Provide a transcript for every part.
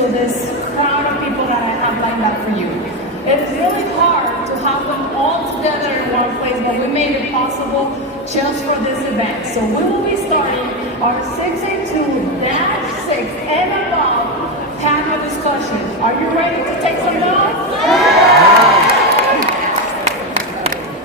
to this crowd of people that I have lined up for you. It's really hard to have them all together in one place, but we made it possible just for this event. So we will be starting our 682-6 and above panel discussion. Are you ready to take some notes?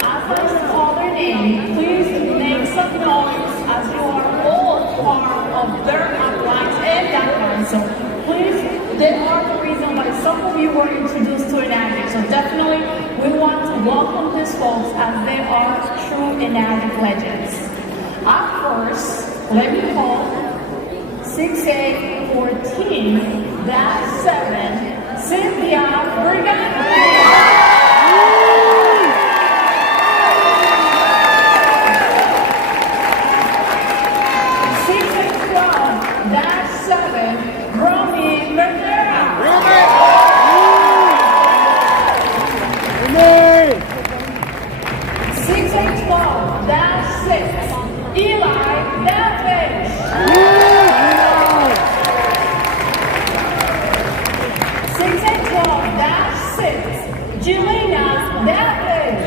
As I call their name, please make some noise as you are all part of their outlines and backgrounds. So please, they are the reason why some of you were introduced to Enagic. So definitely, we want to welcome these folks as they are true Enagic legends. Up first, let me call 6814-7 Cynthia Bergani. 6812-7 Romy Rivera. 6812-6 Eli Davish. 6812-6 Jelena Davish.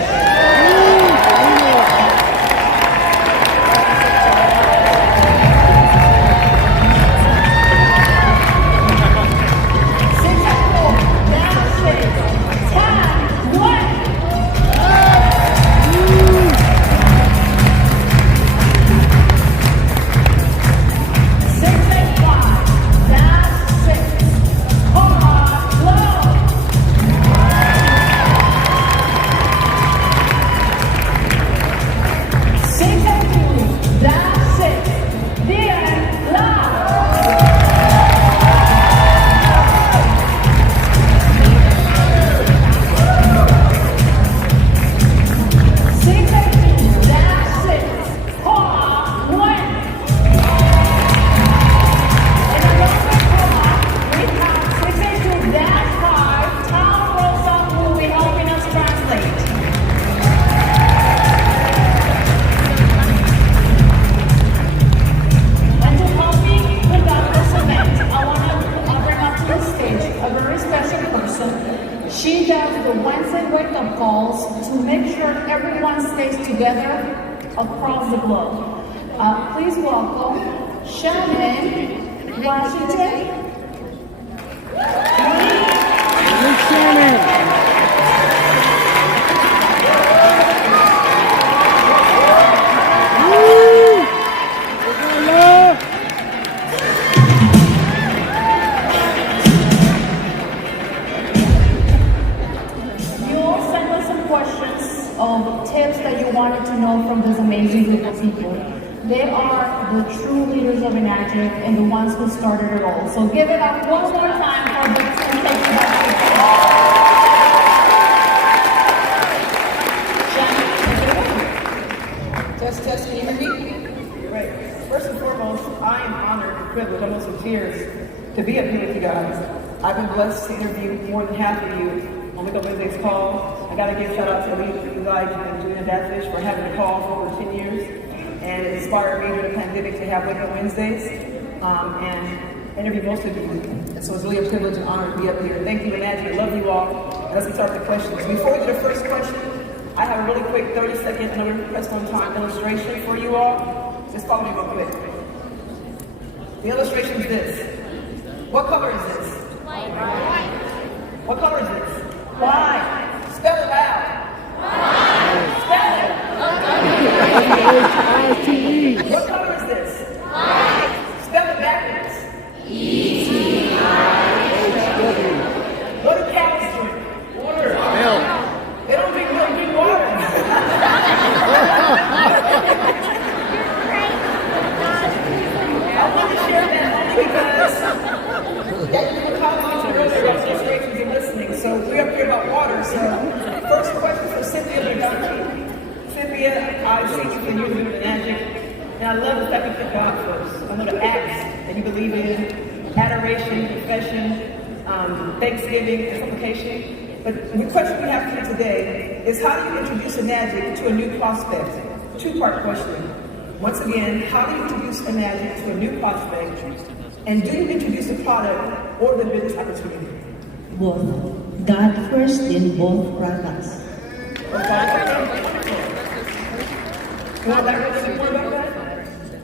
30-second another request on time illustration for you all. Just follow me real quick. The illustration is this. What color is this? White. What color is this? White. Spell it loud. White. Spell it. What color is this? White. Spell it backwards. E-T-I-H-W. What do cows drink? Water. Milk. They don't drink milk, drink water. I want to share that only because that you were commenting earlier about illustrations and listening. So we're up here about water. So first question for Cynthia Bergani. Cynthia, I've seen you when you were doing Enagic, and I love the fact you put God first. I know the acts that you believe in, adoration, confession, thanksgiving, and supplication. But the question we have for you today is how do you introduce Enagic to a new prospect? Two-part question. Once again, how do you introduce Enagic to a new prospect? And do you introduce the product or the business opportunity? Both. God first, then both products. You want to elaborate a little more about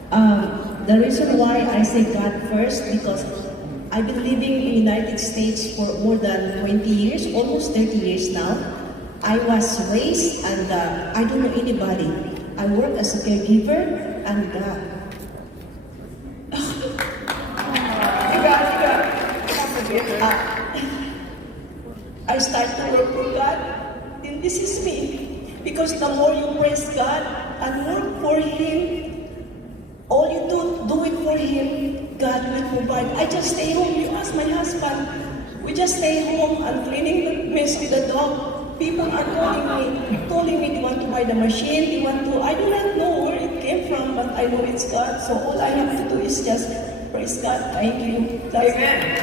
that? The reason why I say God first, because I've been living in the United States for more than 20 years, almost 30 years now. I was raised and I don't know anybody. I work as a caregiver and I start to work for God, and this is me. Because the more you praise God and work for Him, all you do it for Him, God will provide. I just stay home. You ask my husband, we just stay home and cleaning the mess with the dog. People are calling me, they want to buy the machine, they want to, I do not know where it came from, but I know it's God. So all I have to do is just praise God. Thank you. Amen.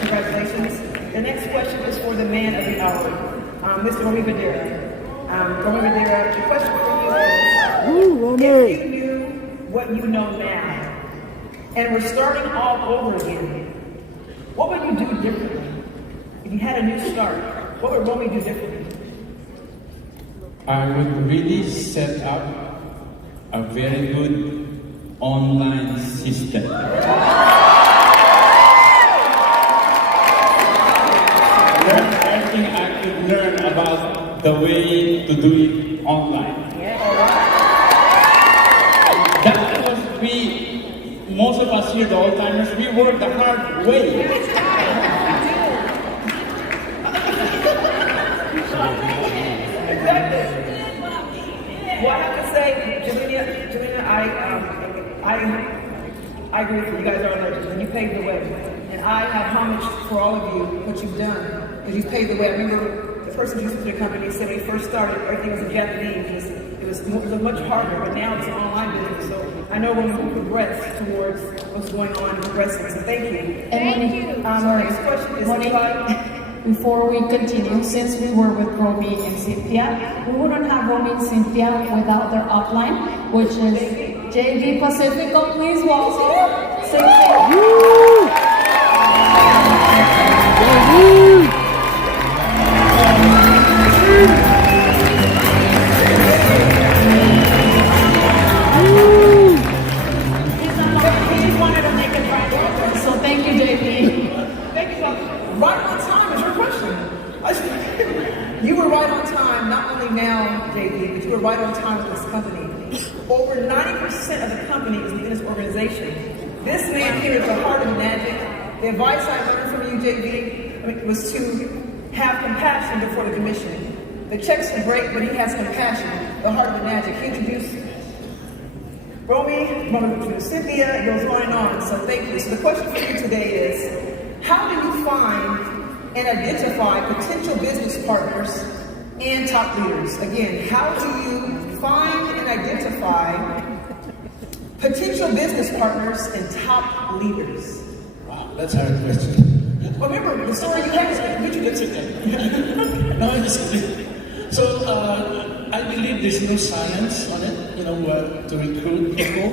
Congratulations. The next question is for the man of the hour, Mr. Romy Badera. Romy Badera, the question for you is, if you knew what you know now, and we're starting all over again, what would you do differently? If you had a new start, what would Romy do differently? I would really set up a very good online system. Everything I could learn about the way to do it online. That was most of us here, the old timers, we work the hard way. Exactly. Well, I have to say, Jelena, I agree with you. You guys are legends, and you paved the way. And I have homage for all of you, what you've done, because you paved the way. I remember the person who used to the company said when he first started, everything was in Japanese. It was much harder, but now it's an online business. So I know we're going to progress towards what's going on and progressing. So thank you. Thank you. Next question is Before we continue, since we were with Romy and Cynthia, we wouldn't have Romy and Cynthia without their upline, which is JV Pacifico. Please welcome Cynthia. He wanted to make it right, so thank you, JV. Thank you. Right on time is your question. You were right on time, not only now, JD, but you were right on time with this company. Over 90% of the company is within this organization. This man here is the heart of Enagic. The advice I learned from you, JD, was to have compassion before the commission. The checks are great, but he has compassion, the heart of Enagic. He introduced Romy, Cynthia, it goes on and on, so thank you. So the question for you today is, how do you find and identify potential business partners and top leaders? Again, how do you find and identify potential business partners and top leaders? Wow, that's a hard question. Well, remember, the story you had is No, I'm just kidding. So, I believe there's no science on it, to recruit people.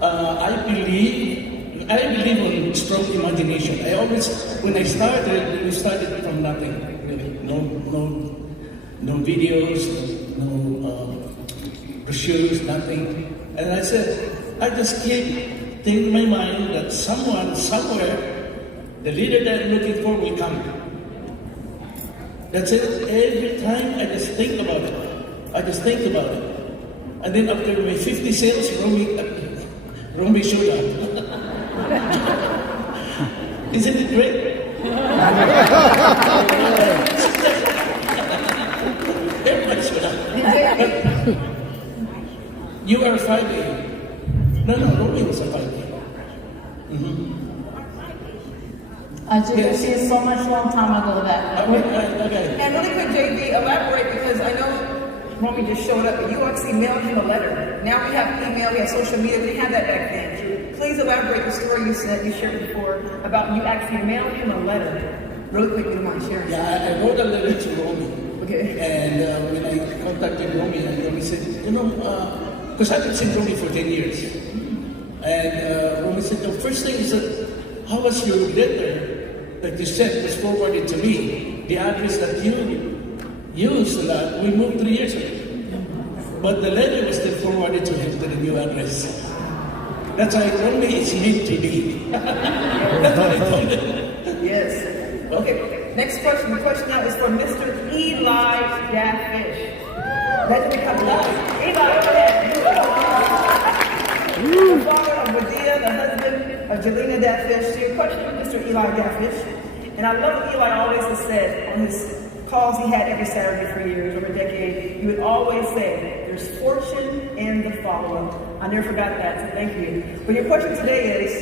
I believe in strong imagination. When I started, we started from nothing, really. No videos, no brochures, nothing. And I said, I just keep thinking in my mind that someone, somewhere, the leader that I'm looking for will come. That's it. Every time I just think about it. And then after my 50 sales, Romy showed up. Isn't it great? Everybody showed up. You are 5A. No, Romy was a 5A. As you can see, so much long time ago that. Okay. And really quick, JD, elaborate, because I know Romy just showed up, but you actually mailed him a letter. Now we have email, we have social media, we didn't have that back then. Please elaborate the story you shared before about you actually mailed him a letter. Really quick, you don't mind sharing. Yeah, I wrote a letter to Romy. Okay. And when I contacted Romy, and Romy said, because I've been St. Tony for 10 years. And when we said, the first thing is that, how was your letter that you sent was forwarded to me? The address that you used, we moved 3 years ago. But the letter was still forwarded to him to the new address. That's why only it's meant to be. That's what I told him. Yes. Okay, next question. The question now is for Mr. Eli Gafish. Let me come up. Eli, go ahead. The father of Wadia, the husband of Jelena Dafish. So your question for Mr. Eli Gafish. And I love what Eli always has said on his calls he had every Saturday for years, over a decade. He would always say, there's fortune in the follow-up. I never forgot that, so thank you. But your question today is,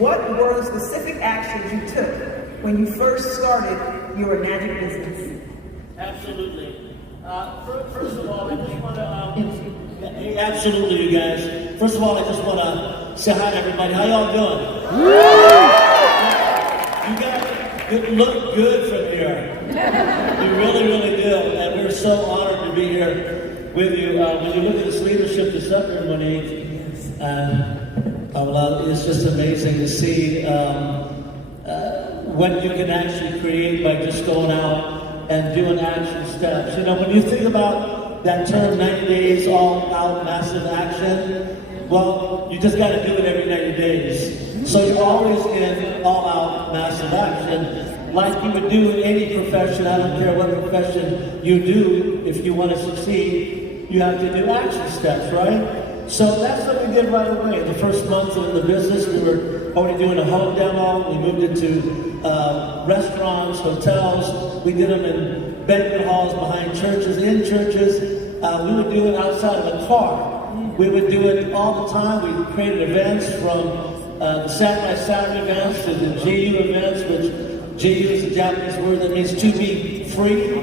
what were the specific actions you took when you first started your Enagic business? Absolutely. First of all, I just want to, absolutely, you guys. First of all, I just want to say hi to everybody. How y'all doing? You guys look good from here. You really, really do. And we're so honored to be here with you. When you look at this leadership this ceremony, it's just amazing to see what you can actually create by just going out and doing action steps. You know, when you think about that term, 90 days, all out, massive action, well, you just got to do it every 90 days. So you're always in all out, massive action. Like you would do in any profession, I don't care what profession you do, if you want to succeed, you have to do action steps, right? So that's what we did right away. The first month of the business, we were already doing a home demo. We moved into restaurants, hotels. We did them in banquet halls, behind churches, in churches. We would do it outside of a car. We would do it all the time. We created events from the Saturday Night Saturday events to the JU events, which JU is a Japanese word that means to be free.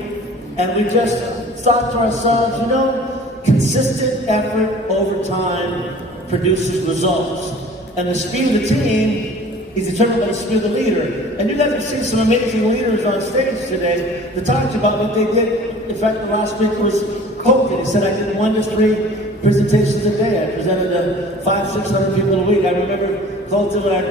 And we just thought to ourselves, you know, consistent effort over time produces results. And the speed of the team is determined by the speed of the leader. And you guys have seen some amazing leaders on stage today that talked about what they did. In fact, the last speaker was Kobe. He said, I did 1 to 3 presentations a day. I presented to 500-600 people a week. I remember Colton when I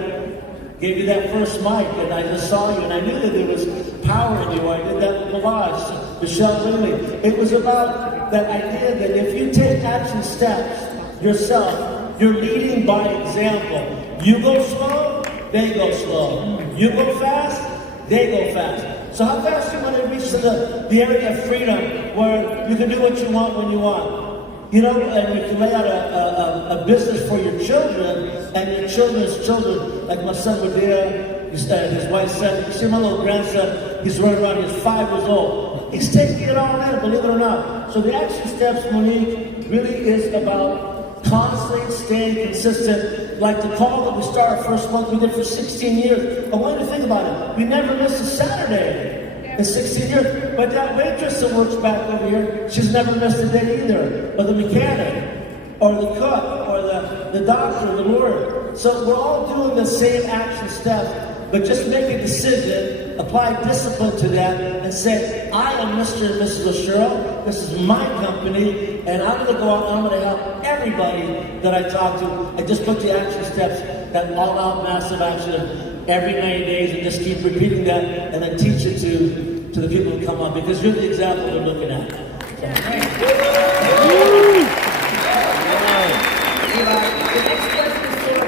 gave you that first mic, and I just saw you, and I knew that there was power in you. I did that with Mirage, Michelle Lilly. It was about that idea that if you take action steps yourself, you're leading by example. You go slow, they go slow. You go fast, they go fast. So how fast do you want to reach to the area of freedom where you can do what you want when you want? You know, and you can lay out a business for your children and your children's children, like my son Wadia, his wife said, you see my little grandson, he's running around, he's 5 years old. He's taking it all in, believe it or not. So the action steps, Monique, really is about constantly staying consistent. Like the call that we started first month, we did for 16 years. I want you to think about it. We never missed a Saturday. In 16 years. But that waitress that works back over here, she's never missed a day either. Or the mechanic, or the cook, or the doctor, the lawyer. So we're all doing the same action step, but just make a decision, apply discipline to that, and say, I am Mr. and Mrs. Oshiro, this is my company, and I'm going to go out and I'm going to help everybody that I talk to, and just put the action steps, that all-out massive action, every 90 days, and just keep repeating that, and then teach it to the people who come on, because you're the example they're looking at. The next question is for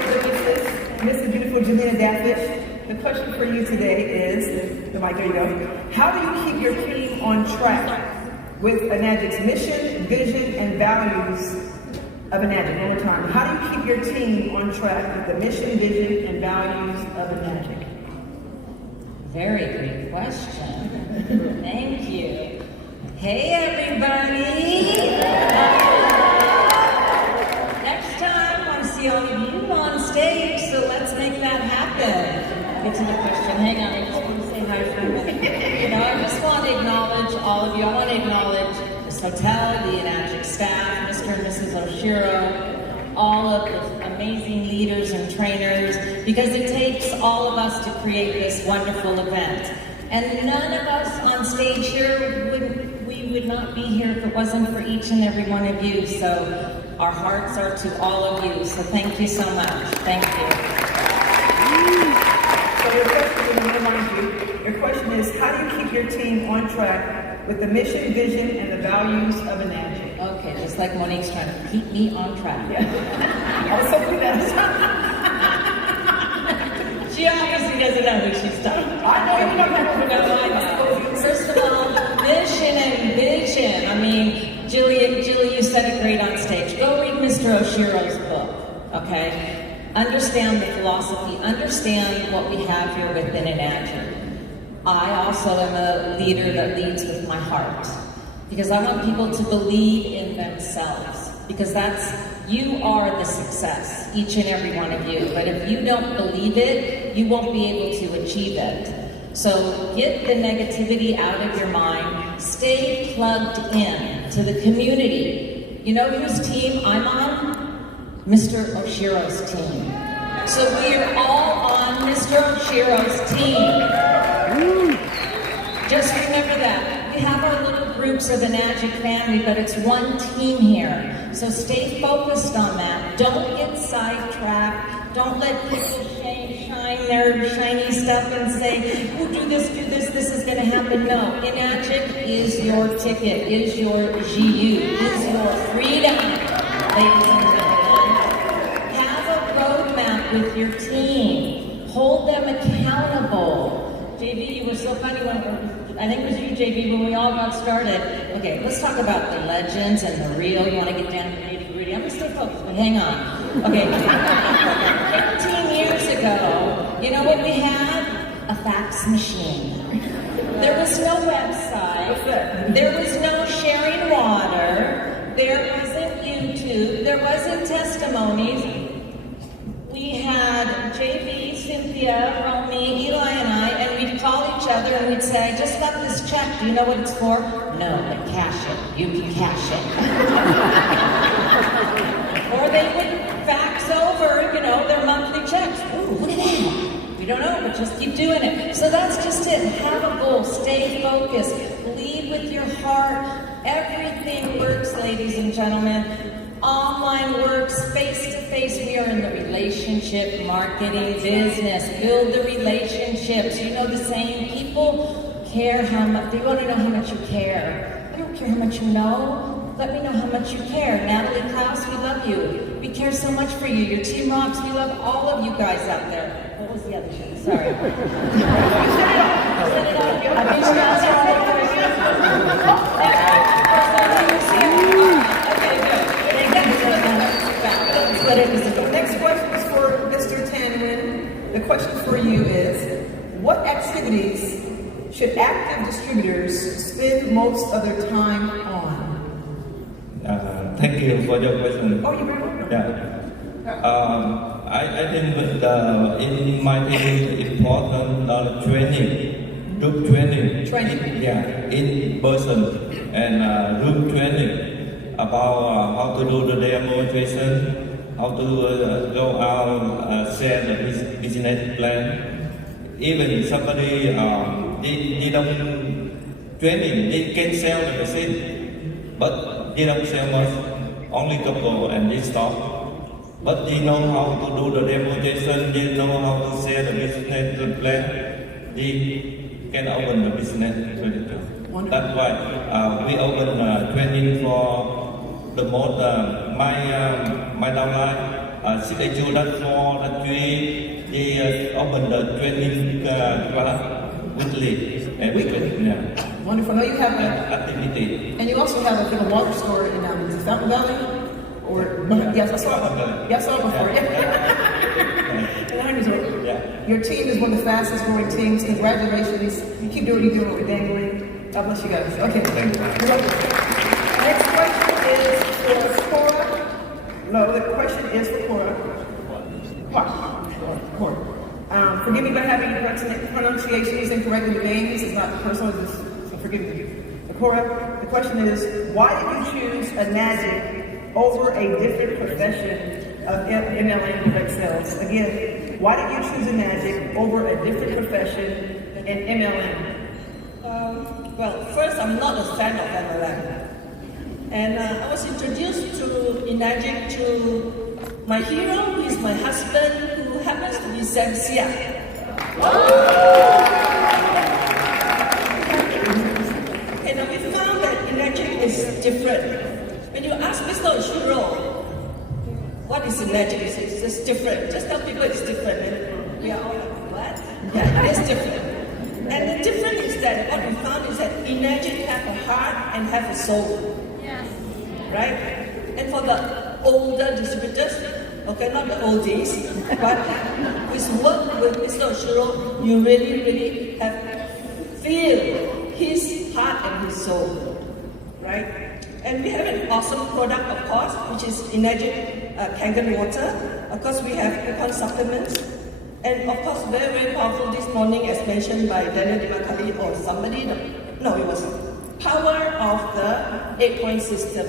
Mrs. Beautiful Jelena Dafish. The question for you today is, the mic, there you go. How do you keep your team on track with Enagic's mission, vision, and values of Enagic? One more time. How do you keep your team on track with the mission, vision, and values of Enagic? Very great question. Thank you. Hey, everybody. Next time I see all of you on stage, so let's make that happen. Get to the question. Hang on, I just want to say hi for a minute. You know, I just want to acknowledge all of you. I want to acknowledge this hotel, the Enagic staff, Mr. and Mrs. Oshiro, all of the amazing leaders and trainers, because it takes all of us to create this wonderful event. And none of us on stage here would not be here if it wasn't for each and every one of you. So our hearts are to all of you. So thank you so much. Thank you. So your question, to remind you, your question is, how do you keep your team on track with the mission, vision, and the values of Enagic? Okay, just like Monique's trying to keep me on track. Yeah. I was hoping that. She obviously doesn't know who she's talking about. I know you don't know. No, I know. First of all, mission and vision. I mean, Julie, you said it great on stage. Go read Mr. Oshiro's book, okay? Understand the philosophy. Understand what we have here within Enagic. I also am a leader that leads with my heart, because I want people to believe in themselves, because you are the success, each and every one of you. But if you don't believe it, you won't be able to achieve it. So get the negativity out of your mind. Stay plugged in to the community. You know whose team I'm on? Mr. Oshiro's team. So we are all on Mr. Oshiro's team. Just remember that. We have our little groups of Enagic family, but it's one team here. So stay focused on that. Don't get sidetracked. Don't let people shine their shiny stuff and say, oh, do this, this is going to happen. No, Enagic is your ticket, is your GU, is your freedom, ladies and gentlemen. Have a roadmap with your team. Hold them accountable. JB, you were so funny I think it was you, JB, when we all got started. Okay, let's talk about the legends and the real. You want to get down to the nitty-gritty? I'm going to stay focused, but hang on. Okay, 15 years ago, you know what we had? A fax machine. There was no website. There was no sharing water. There wasn't YouTube. There wasn't testimonies. We had JB, Cynthia, Romy, Eli, and I, and we'd call each other and we'd say, I just got this check. Do you know what it's for? No, but cash it. You can cash it. Or they would fax over, their monthly checks. Ooh, look at that. We don't know, but just keep doing it. So that's just it. Have a goal. Stay focused. Lead with your heart. Everything works, ladies and gentlemen. Online works, face-to-face. We are in the relationship marketing business. Build the relationships. You know the saying, people care how much, they want to know how much you care. I don't care how much you know. Let me know how much you care. Natalie Klaus, we love you. We care so much for you. Your team rocks. We love all of you guys out there. What was the other thing? Sorry. Next question is for Mr. Tanwin. The question for you is, what activities should active distributors spend most of their time on? Thank you for your question. Oh, you're very welcome. Yeah. I think that in my opinion, important training, group training. Training? Yeah, in person and group training about how to do the demonstration, how to go out, share the business plan. Even somebody they don't training, they can sell the machine, but they don't sell much, only couple and they stop. But they know how to do the demonstration, they know how to share the business plan, they can open the business. That's why we open training for the most, my downline, signature that for that they open the training class weekly. Yeah. Wonderful. Now you have activity. and you also have a little water store in Fountain Valley? Or, yes, I saw it. Yes, I saw it before. Yeah. Your team is one of the fastest growing teams. Congratulations. You keep doing what you're doing with dangling. God bless you guys. Okay. Thank you. Next question is for Cora. No, the question is for Cora. Cora. Forgive me for having pronunciations incorrectly. The names is not personal. So forgive me. Cora, the question is, why did you choose Enagic over a different profession of MLM direct sales? Again, why did you choose Enagic over a different profession in MLM? Well, first, I'm not a fan of MLM. And I was introduced to Enagic to my hero, who is my husband, who happens to be Samsia. And we found that Enagic is different. When you ask Mr. Oshiro, what is Enagic? It's just different. Just tell people it's different. And we are all like, what? Yeah, it is different. And the difference is that what we found is that Enagic have a heart and have a soul. Yes. Right? And for the older distributors, okay, not the oldies, but with work with Mr. Oshiro, you really have feel his heart and his soul. Right? And we have an awesome product, of course, which is Enagic Kangen water. Of course, we have econ supplements. And of course, very powerful this morning, as mentioned by Daniel Dimakali or somebody. No, it was power of the 8-point system.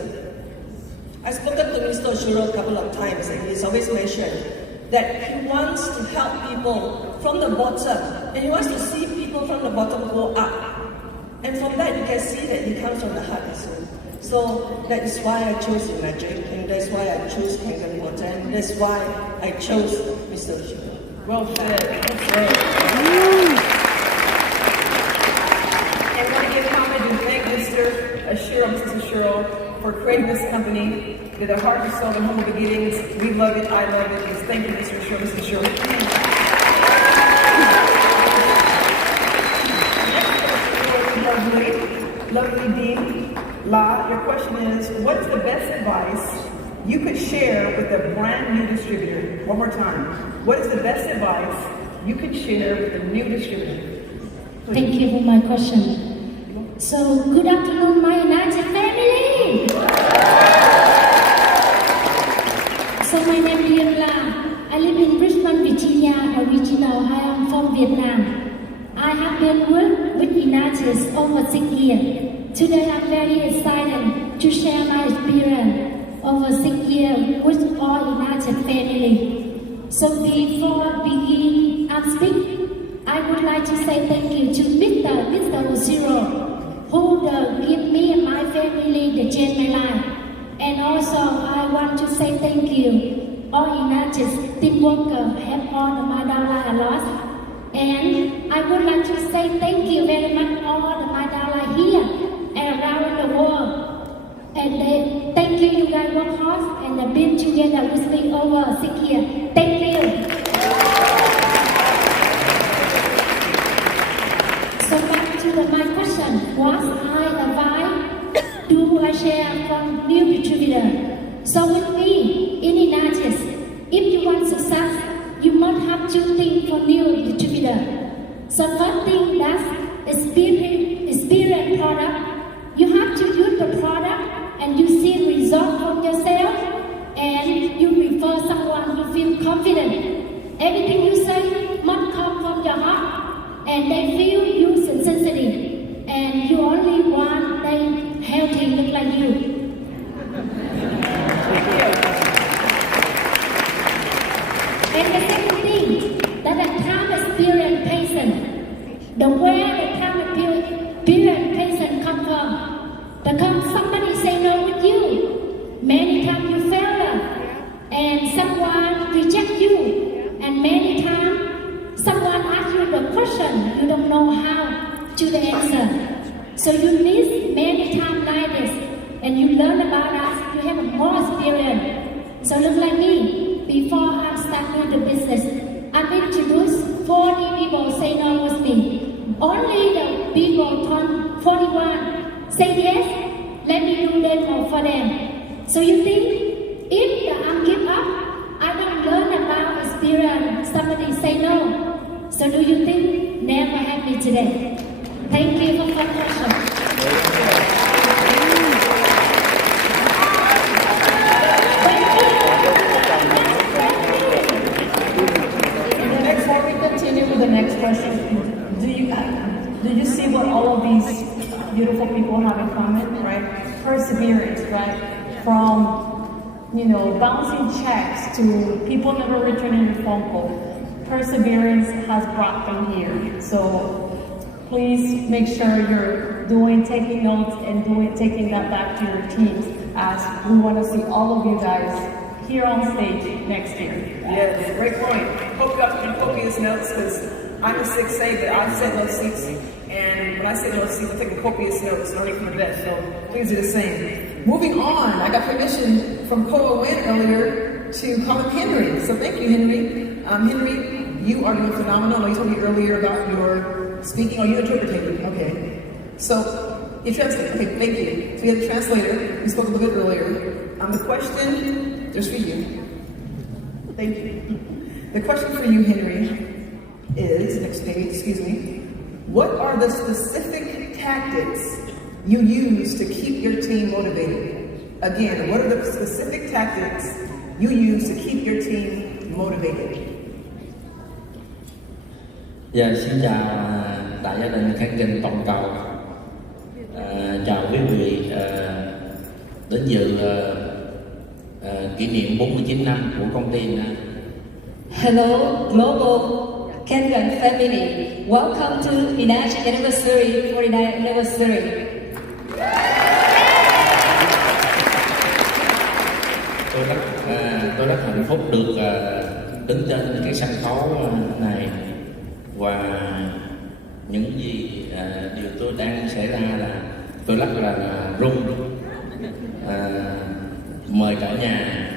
I've spoken to Mr. Oshiro a couple of times, and he's always mentioned that he wants to help people from the bottom, and he wants to see people from the bottom go up. And from that, you can see that he comes from the heart and soul. So that is why I chose Enagic, and that's why I chose Kangen water, and that's why I chose Mr. Oshiro. Well said. That's great. And I want to give homage and thank Mr. Oshiro, for creating this company with a heart and soul and humble beginnings. We love it. I love it. Yes, thank you, Mr. Oshiro. Mr. Oshiro. Lovely Dean La, your question is, what is the best advice you could share with a brand new distributor? One more time. What is the best advice you could share with a new distributor? Please. Thank you for my question. So, good afternoon, my Enagic family. So, my name is La. I live in Richmond, Virginia, original. I am from Vietnam. I have been with Enagic over 6 years. Today, I'm very excited to share my experience over 6 years with all Enagic family. So before begin and speak, I would like to say thank you to Mr. Oshiro, who give me and my family the change my life. And also, I want to say thank you all Enagic team workers have all my downline lost. And I would like to say thank you very much all my downline here and around the world. And thank you, you guys work hard and have been together with me over 6 years. Thank you. So back to my question, what I advise do I share from new distributor? So with me in Enagic, if you want success, you must have 2 things for new distributor. So first thing, that's experience product. You have to use the product and you see results from yourself, and you refer someone who feels confident. Everything you say must come from your heart, and they feel you sincerity, and you only want them healthy, look like you. And the second thing, that a time experienced patient, the where the time experienced patient come from. Because somebody say no with you, many times you fail, and someone reject you, and many times someone asks you the question, you don't know how to the answer. So you need many times like this, and you learn about us, you have more experience. So look like me, before I started the business, I've introduced 40 people say no with me. Only the people turn 41 say yes, let me do demo for them. So you think, if I give up, I don't learn about experience, somebody say no. So do you think, never happy today? Thank you for the question. Before we continue with the next question, do you see what all of these beautiful people have in common, right? Perseverance, right? From, bouncing checks to people never returning your phone call. Perseverance has brought them here. So please make sure you're taking notes and taking that back to your teams, as we want to see all of you guys here on stage next year. Yes, great point. Hope you guys can copious notes, because I'm a 6A, but I've set those seats, and when I set those seats, I'm taking copious notes, learning from the best, so please do the same. Moving on, I got permission from Koa Wynn earlier to call him Henry, so thank you, Henry. Henry, you are doing phenomenal. I told you earlier about your speaking, or you interpreting, okay. So, you translate, okay, thank you. So we have the translator, we spoke a little bit earlier. The question, just for you. Thank you. The question for you, Henry, is, next page, excuse me, what are the specific tactics you use to keep your team motivated? Again, what are the specific tactics you use to keep your team motivated? Dạ, xin chào đại gia đình khán trình toàn cầu. Chào quý vị đến dự kỷ niệm 49 năm của công ty Enagic. Hello, global Kengan family. Welcome to Enagic anniversary, 49th anniversary. Tôi rất hạnh phúc được đứng trên cái sân khấu này, và những gì điều tôi đang xảy ra là tôi rất là rung. Mời cả nhà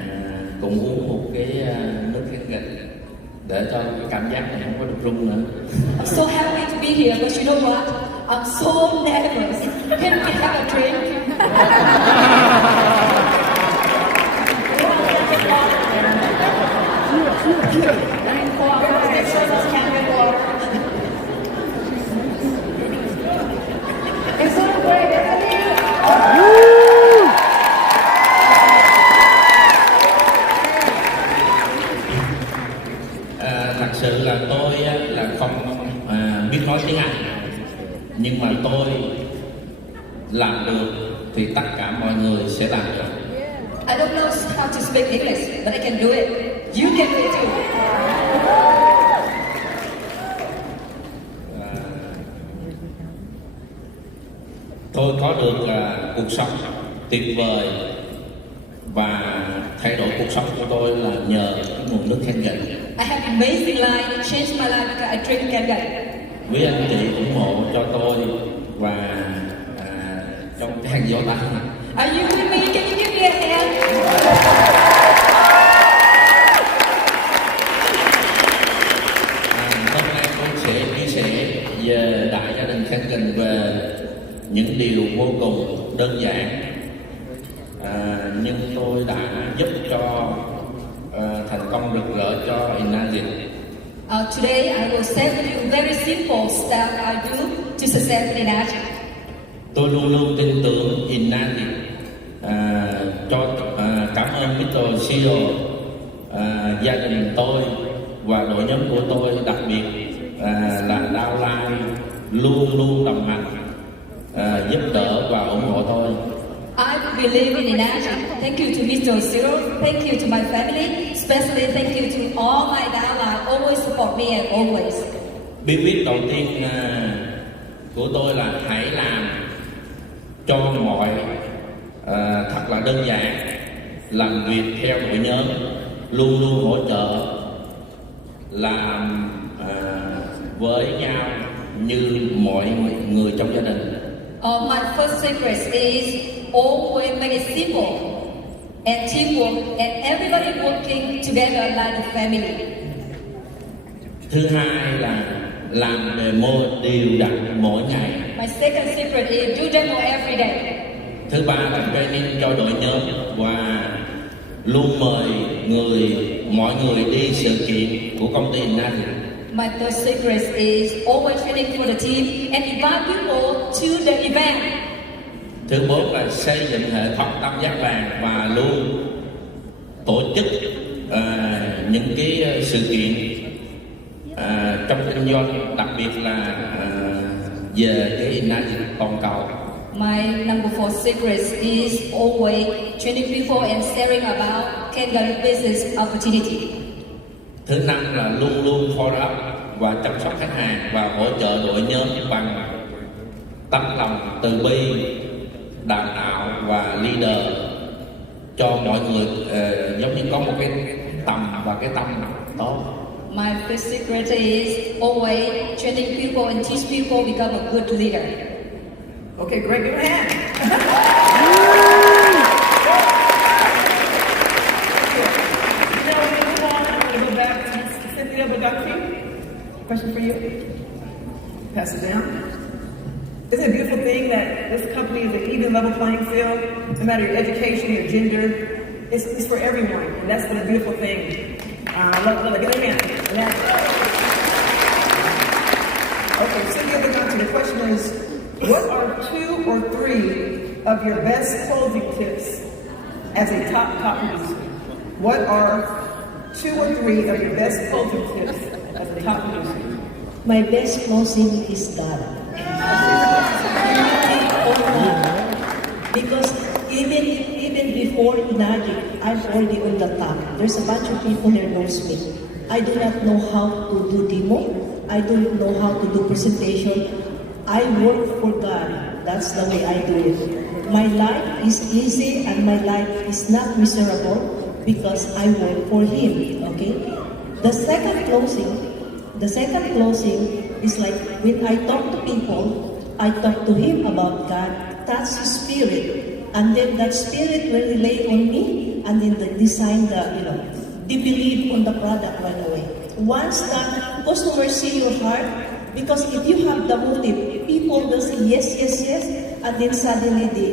cùng uống một cái nước khăn gạch để cho cái cảm giác này không có được rung nữa. I'm so happy to be here, but you know what? I'm so nervous. Can we have a drink? Thật sự là tôi là không biết nói tiếng Anh, nhưng mà tôi làm được thì tất cả mọi người sẽ làm được. I don't know how to speak English, but I can do it. You can do it too. Tôi có được cuộc sống tuyệt vời, và thay đổi cuộc sống của tôi là nhờ cái nguồn nước khen gạch. I have amazing life. It changed my life because I drink Kengan. Quý anh chị ủng hộ cho tôi và trong cái hàng gió tay. Are you with me? Can you give me a hand? Hôm nay tôi sẽ chia sẻ về đại gia đình Khang Kình về những điều vô cùng đơn giản, nhưng tôi đã giúp cho thành công rực rỡ cho Enagic. Today I will share with you very simple stuff I do to success in Enagic. Tôi luôn luôn tin tưởng Enagic. Cảm ơn Mr. CEO, gia đình tôi và đội nhóm của tôi, đặc biệt là Downline, luôn luôn đồng hành, giúp đỡ và ủng hộ tôi. I believe in Enagic. Thank you to Mr. Zero. Thank you to my family. Especially thank you to all my downline. Always support me and always. Bí quyết đầu tiên của tôi là hãy làm cho mọi thật là đơn giản, làm việc theo đội nhóm, luôn luôn hỗ trợ, làm với nhau như mọi người trong gia đình. My first secret is always make it simple and teamwork and everybody working together like a family. Thứ hai là làm demo đều đặn mỗi ngày. My second secret is do demo every day. Thứ ba là training cho đội nhóm và luôn mời mọi người đi sự kiện của công ty Enagic. My third secret is always training for the team and invite people to the event. Thứ bốn là xây dựng hệ thống tam giác vàng và luôn tổ chức những cái sự kiện trong kinh doanh, đặc biệt là về cái Enagic toàn cầu. My number 4 secret is always training people and sharing about Kengan business opportunity. Thứ năm là luôn luôn follow up và chăm sóc khách hàng và hỗ trợ đội nhóm bằng tấm lòng từ bi, đào tạo và leader cho mọi người giống như có một cái tầm và cái tâm tốt. My fifth secret is always training people and teach people become a good leader. Okay, great, give a hand. Now we're going to move on. I'm going to go back to Cynthia Bugatti. Question for you. Pass it down. Isn't it a beautiful thing that this company is an even level playing field? No matter your education, your gender, it's for everyone. And that's the beautiful thing. Love it. Get a hand. Okay, Cynthia Bugatti, the question is, what are 2 or 3 of your best closing tips as a top producer? What are 2 or 3 of your best closing tips as a top producer? My best closing is God. Because even before Enagic, I'm already on the top. There's a bunch of people here knows me. I do not know how to do demo. I don't know how to do presentation. I work for God. That's the way I do it. My life is easy and my life is not miserable because I work for Him. Okay? The second closing is like when I talk to people, I talk to Him about God. That's His Spirit, and then that Spirit will relay on me, and then they design they believe on the product right away. Once the customers see your heart, because if you have the motive, people will say yes, yes, yes, and then suddenly they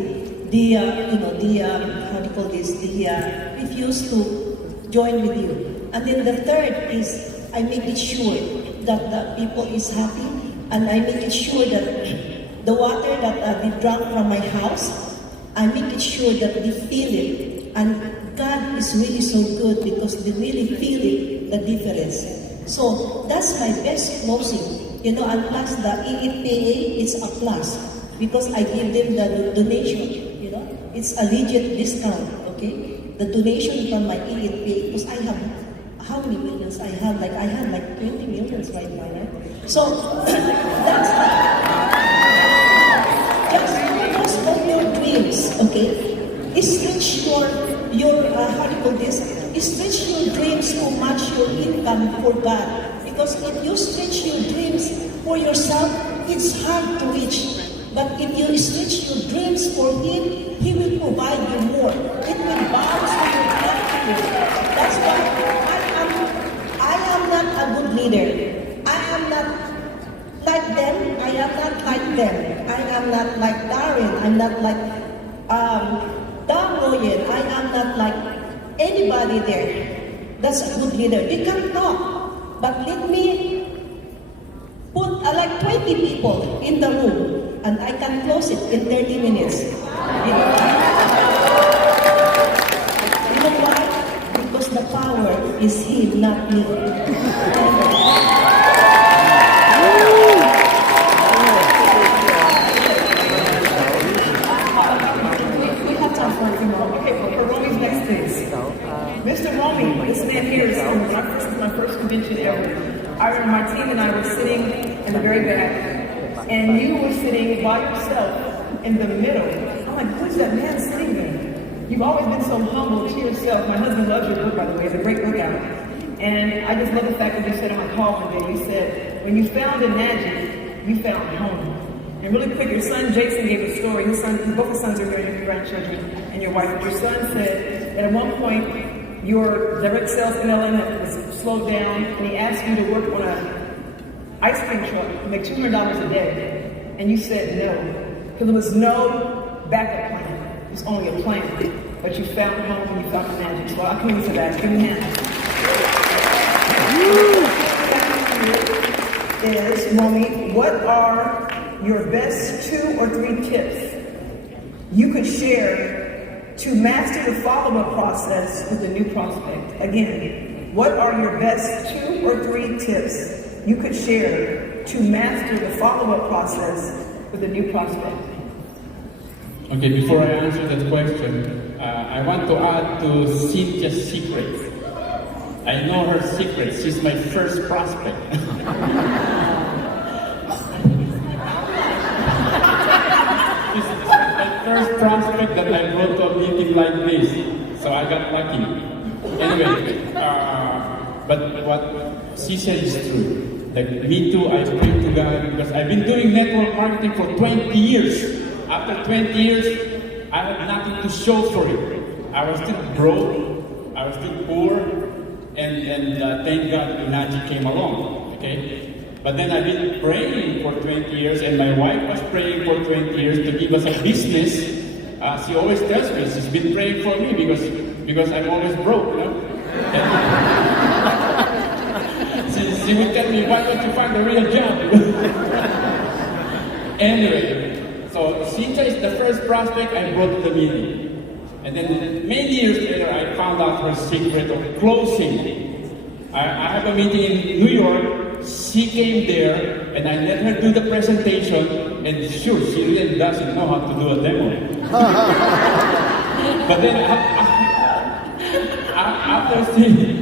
refuse to join with you. And then the third is I make it sure that the people is happy, and I make it sure that the water that they drank from my house, I make it sure that they feel it. And God is really so good because they really feel it, the difference. So that's my best closing. And plus the EEPA, it's a plus because I give them the donation. It's a legit discount. Okay, the donation from my EEPA because I have how many millions I have? I have 20 millions right now, right? So that's just of your dreams. Okay, stretch your how do you call this? Stretch your dreams to match your income for God. Because if you stretch your dreams for yourself, it's hard to reach. But if you stretch your dreams for Him, He will provide you more. It will bounce to your gratitude. That's why I am not a good leader. I am not like them. I am not like them. I am not like Darren. I'm not like Don Royen. I am not like anybody there. That's a good leader. We can talk. But let me put like 20 people in the room and I can close it in 30 minutes. You know why? Because the power is Him, not me. We have time for a few more. Okay, for Romi's next please. Mr. Romy, this man here is my first convention ever. I remember my team and I were sitting in the very back, and you were sitting by yourself in the middle. I'm like, who's that man sitting there? You've always been so humble to yourself. My husband loves your book, by the way. It's a great book out. And I just love the fact that you said on a call one day, you said, when you found Enagic, you found home. And really quick, your son Jason gave a story. Both his sons are your grandchildren and your wife. But your son said that at one point, your direct sales MLM was slowed down, and he asked you to work on an ice cream truck to make $200 a day. And you said no, because there was no backup plan. It was only a plan. But you found home and you found Enagic. So I'll come into that. Give me a hand. Is, Romy, what are your best 2 or 3 tips you could share to master the follow-up process with a new prospect? Again, what are your best 2 or 3 tips you could share to master the follow-up process with a new prospect? Okay, before I answer that question, I want to add to Cynthia's secret. I know her secret. She's my first prospect. prospect that I brought to a meeting like this, so I got lucky. Anyway, but what she said is true. Like me too, I pray to God because I've been doing network marketing for 20 years. After 20 years, I had nothing to show for it. I was still broke, I was still poor, and thank God Enagic came along. Okay. But then I've been praying for 20 years, and my wife was praying for 20 years to give us a business. She always tells me she's been praying for me because I'm always broke, you know. She would tell me, why don't you find a real job? Anyway, so Cynthia is the first prospect I brought to the meeting. And then many years later, I found out her secret of closing. I have a meeting in New York. She came there, and I let her do the presentation, and sure, she really doesn't know how to do a demo. But then after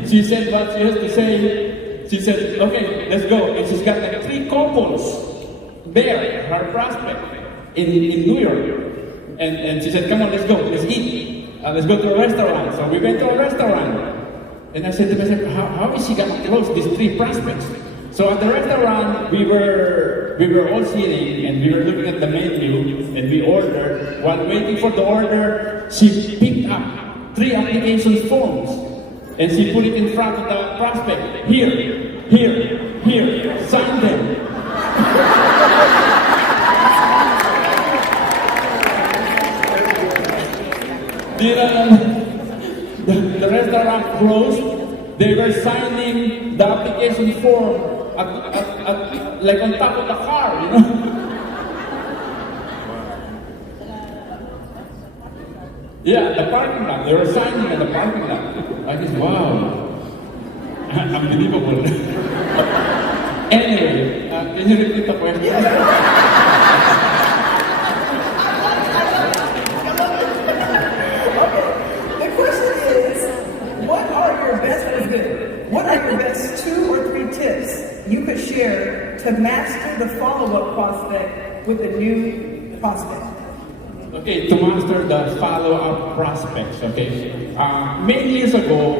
she said what she has to say, she said, okay, let's go. And she's got like 3 couples there, her prospect, in New York. And she said, come on, let's go, let's eat. Let's go to a restaurant. So we went to a restaurant. And I said to myself, how is she going to close these 3 prospects? So at the restaurant, we were all sitting and we were looking at the menu and we ordered. While waiting for the order, she picked up 3 application forms and she put it in front of the prospect. Here, sign them. The restaurant closed. They were signing the application form like on top of the car, you know. Yeah, the parking lot. They were signing at the parking lot. I just, wow, unbelievable. Anyway, can you repeat the question? What are your best 2 or 3 tips you could share to master the follow-up prospect with a new prospect? Okay, to master the follow-up prospects, okay. Many years ago,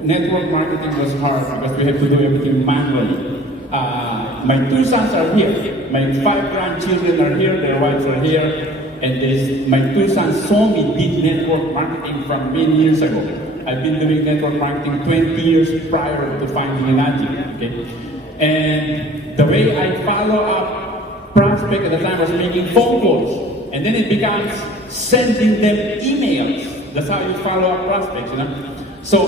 network marketing was hard because we had to do everything manually. My 2 sons are here. My 5 grandchildren are here, their wives are here. And my 2 sons saw me did network marketing from many years ago. I've been doing network marketing 20 years prior to finding Enagic, okay? And the way I follow up prospect at the time was making phone calls. And then it becomes sending them emails. That's how you follow up prospects, you know? So,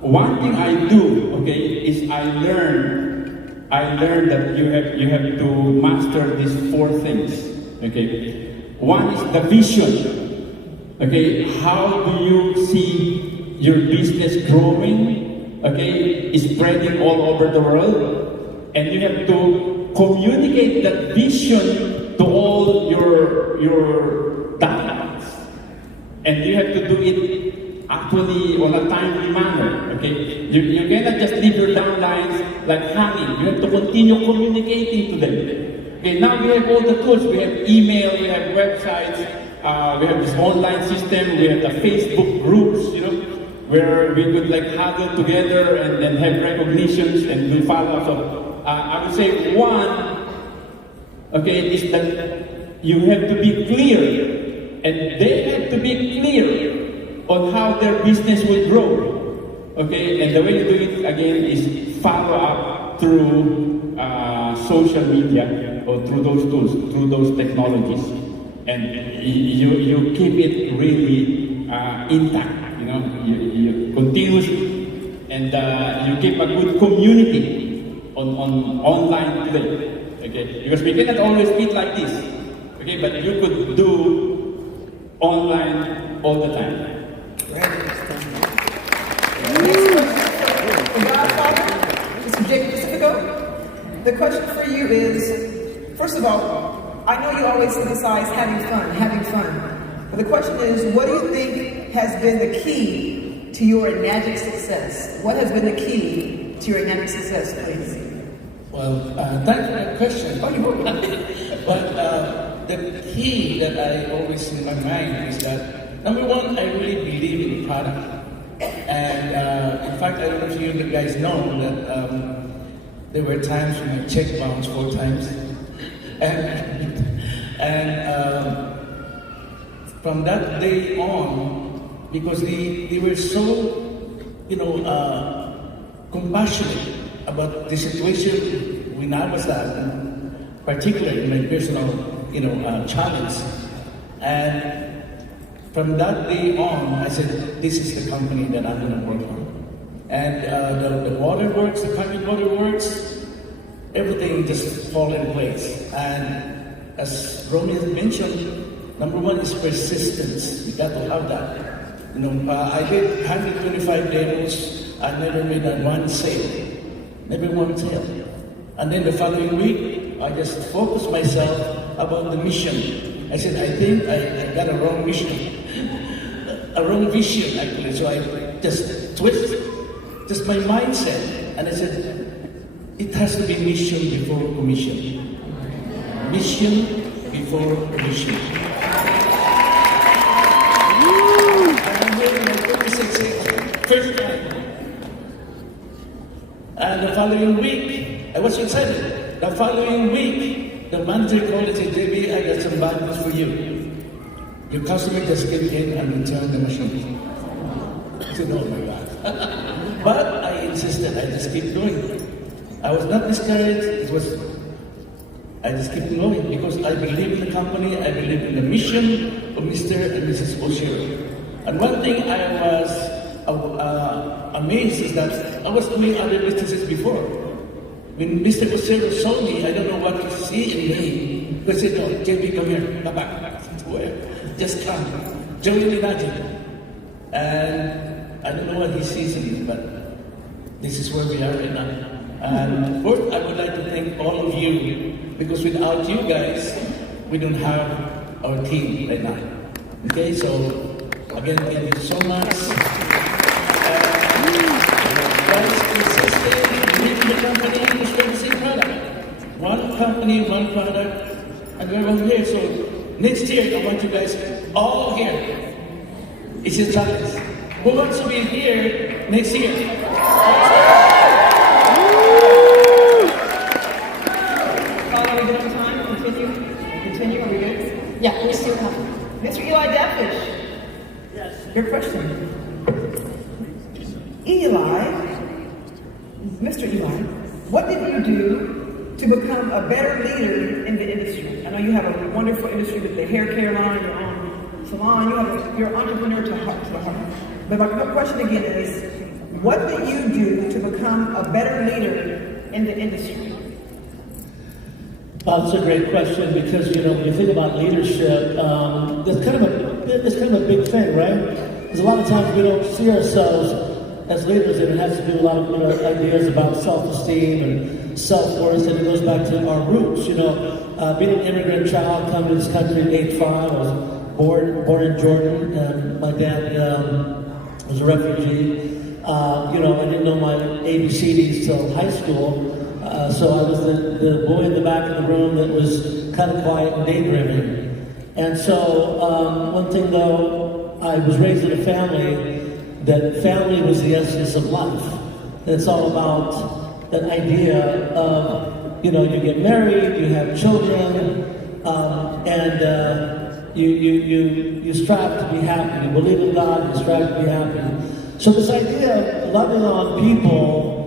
one thing I do, okay, is I learned that you have to master these 4 things, okay? One is the vision. Okay, how do you see your business growing? Okay, spreading all over the world, and you have to communicate that vision to all your downlines, and you have to do it actually on a timely manner. Okay, you cannot just leave your downlines like hanging. You have to continue communicating to them. Okay, now we have all the tools. We have email, we have websites. We have this online system, we have the Facebook groups, you know, where we could like huddle together and have recognitions and do follow-up. So I would say one, okay, is that you have to be clear, and they have to be clear on how their business will grow. Okay, and the way you do it again is follow up through social media or through those tools, through those technologies. And you keep it really intact, you know, you continuously, and you keep a good community on online today, okay? Because we cannot always meet like this, okay? But you could do online all the time. The question for you is, first of all, I know you always emphasize having fun. But the question is, what do you think has been the key to your Enagic success? What has been the key to your Enagic success, please? Well, thanks for that question. But the key that I always in my mind is that, number one, I really believe in product. And in fact, I don't know if you guys know that there were times when my check bounced 4 times. And from that day on, because they were so, compassionate about the situation when I was at, particularly in my personal, challenge. And from that day on, I said, this is the company that I'm going to work on. And the waterworks, the private waterworks, everything just fall in place. And as Romy has mentioned, number one is persistence. You got to have that. I did 125 demos. I never made that one sale. Never one sale. And then the following week, I just focused myself about the mission. I said, I think I got a wrong mission. A wrong vision, actually. So I just twisted just my mindset. And I said, it has to be mission before commission. Mission before commission. And then my 36 first time. And the following week, I was excited. The following week, the manager called and said, JB, I got some bad news for you. Your customer just came in and returned the machine. I said, oh my God. But I insisted, I just keep doing it. I was not discouraged, I just keep going because I believe in the company, I believe in the mission of Mr. and Mrs. Oshiro. And one thing I was amazed is that I was doing other businesses before. When Mr. Oshiro saw me, I don't know what to see in me. Because he said, no, JB, come here, Papa. Where? Just come. Join Enagic. And I don't know what he sees in me, but this is where we are right now. And first, I would like to thank all of you, because without you guys, we don't have our team right now. Okay, so again, thank you so much. Guys, consistent, believe in the company, we stay the same product. One company, one product, and we're all here. So next year, I want you guys all here. It's a challenge. Who wants to be here next year? Continue, are we good? Yeah, we still have. Mr. Eli Defish. Yes. Your question. Eli, Mr. Eli, what did you do to become a better leader in the industry? I know you have a wonderful industry with the hair care line, your own salon, you're an entrepreneur to heart. But my question again is, what did you do to become a better leader in the industry? That's a great question because when you think about leadership, it's kind of a big thing, right? Because a lot of times we don't see ourselves as leaders, and it has to do a lot of ideas about self-esteem and self-worth, and it goes back to our roots. Being an immigrant child, coming to this country at age 5, I was born in Jordan, and my dad was a refugee. I didn't know my ABCDs till high school. So I was the boy in the back of the room that was kind of quiet and daydreaming. And so one thing though, I was raised in a family that family was the essence of life. It's all about that idea of, you get married, you have children, and you strive to be happy. You believe in God, you strive to be happy. So this idea of loving on people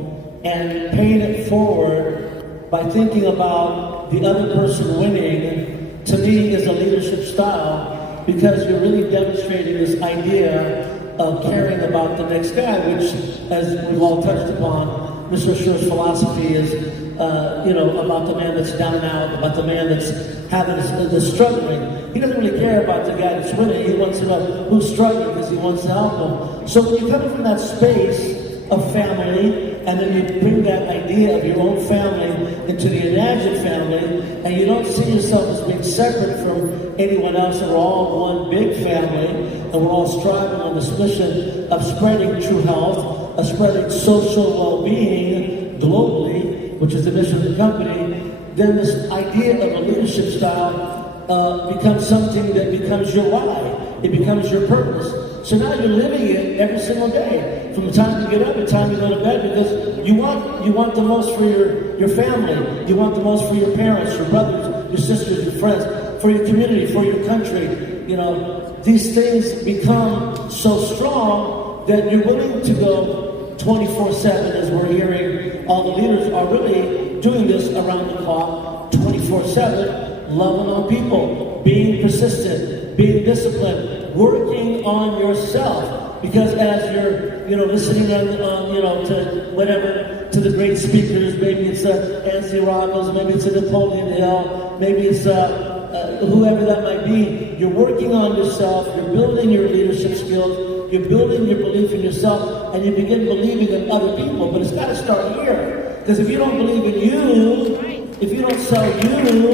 and paying it forward by thinking about the other person winning, to me is a leadership style, because you're really demonstrating this idea of caring about the next guy, which, as we've all touched upon, Mr. Schur's philosophy is, about the man that's down and out, about the man that's the struggling. He doesn't really care about the guy that's winning. He wants to know who's struggling because he wants to help them. So when you come from that space of family, and then you bring that idea of your own family into the Enagic family, and you don't see yourself as being separate from anyone else, and we're all one big family, and we're all striving on this mission of spreading true health, of spreading social well-being globally, which is the mission of the company, then this idea of a leadership style becomes something that becomes your why. It becomes your purpose. So now you're living it every single day, from the time you get up to the time you go to bed, because you want the most for your family. You want the most for your parents, your brothers, your sisters, your friends, for your community, for your country. You know, these things become so strong that you're willing to go 24/7, as we're hearing all the leaders are really doing this around the clock, 24/7, loving on people, being persistent, being disciplined, working on yourself. Because as you're, listening on, to whatever, to the great speakers, maybe it's Anthony Robbins, maybe it's a Napoleon Hill, maybe it's whoever that might be, you're working on yourself, you're building your leadership skills, you're building your belief in yourself, and you begin believing in other people. But it's got to start here. Because if you don't believe in you, if you don't sell you,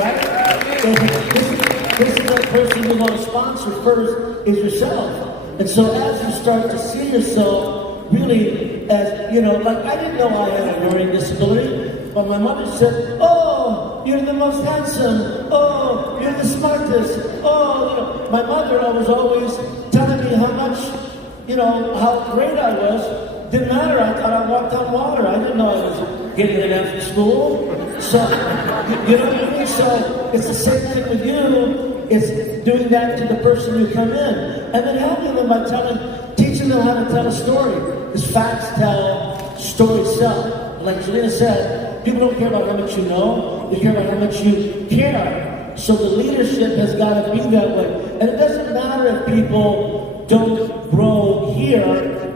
right? This is the person you're going to sponsor first is yourself. And so as you start to see yourself really as, like I didn't know I had a learning disability, but my mother said, oh, you're the most handsome. Oh, you're the smartest. Oh, my mother was always telling me how much, how great I was. Didn't matter. I thought I walked on water. I didn't know I was getting an F in school. So, you know what I mean? So it's the same thing with you. It's doing that to the person you come in. And then helping them by teaching them how to tell a story. Because facts tell, stories sell. Like Jelena said, people don't care about how much you know, they care about how much you care. So the leadership has got to be that way. And it doesn't matter if people don't grow here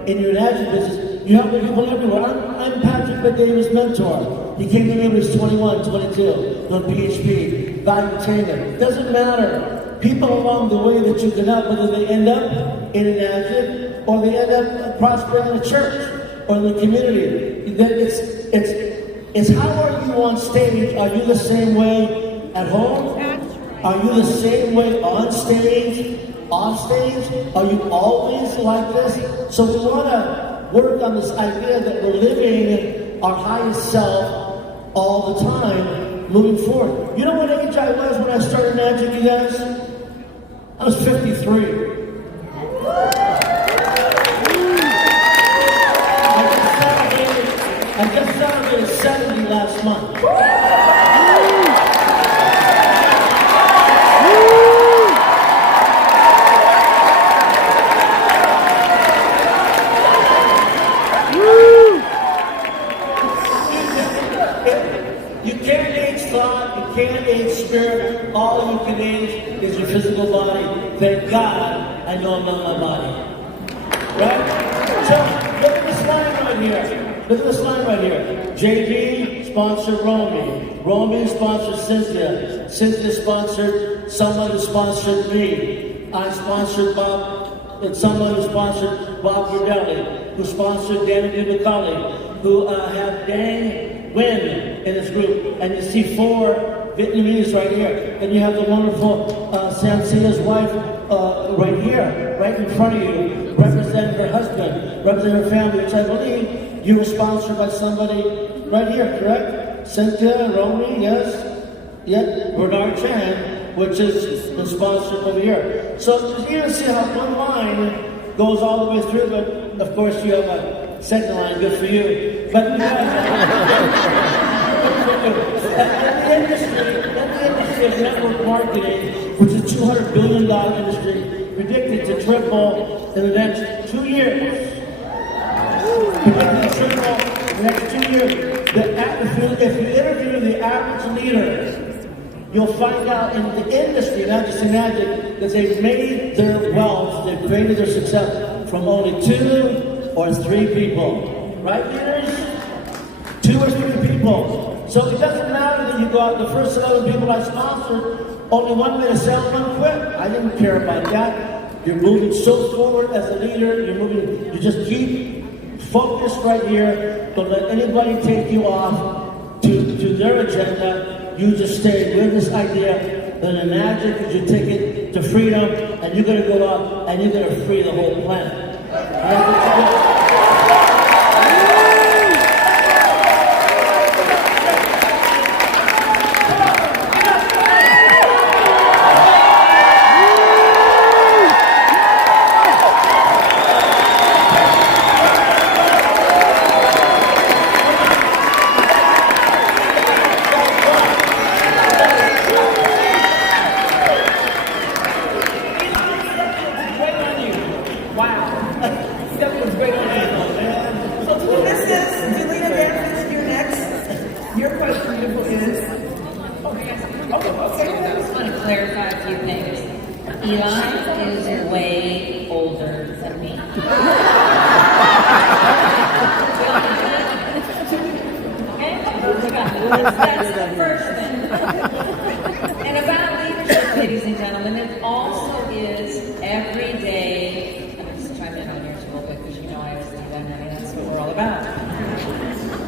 in your Enagic business. You help people everywhere. I'm Patrick McDavid's mentor. He came to me when he was 21, 22, doing PhD, value trainer. It doesn't matter. People along the way that you can help, whether they end up in Enagic or they end up prospering in a church or in the community. It's how are you on stage? Are you the same way at home? Are you the same way on stage? Off stage? Are you always like this? So we want to work on this idea that we're living our highest self all the time, moving forward. You know what age I was when I started Enagic, you guys? I was 53. I just celebrated 70 last month. You can't age thought, you can't age spirit. All you can age is your physical body. Thank God I know I'm not my body. Right? So, look at this line right here. Look at this line right here. JD sponsored Romy. Romy sponsored Cynthia. Cynthia sponsored someone who sponsored me. I sponsored Bob, and someone who sponsored Bob Verdelli, who sponsored Danny DiMacaulay, who had Dan Nguyen in this group. And you see 4 Vietnamese right here. And you have the wonderful Sam Sia's wife right here, right in front of you, representing her husband, representing her family, which I believe you were sponsored by somebody right here, correct? Cynthia, Romy, yes? Yep, Bernard Chan, which is been sponsored over here. So you can see how one line goes all the way through, but of course you have a second line, good for you. But in the industry of network marketing, which is a $200 billion industry, predicted to triple in the next 2 years. Predicted to triple in the next 2 years. If you interview the average leader, you'll find out in the industry, not just in Enagic, that they've made their wealth, they've created their success from only 2 or 3 people. Right, leaders? 2 or 3 people. So it doesn't matter that you go out, the first 11 people I sponsored, only one made a sale, one quit. I didn't care about that. You're moving so forward as a leader, you just keep focused right here. Don't let anybody take you off to their agenda. You just stay with this idea that Enagic is your ticket to freedom, and you're going to go out and you're going to free the whole planet. That's what you do.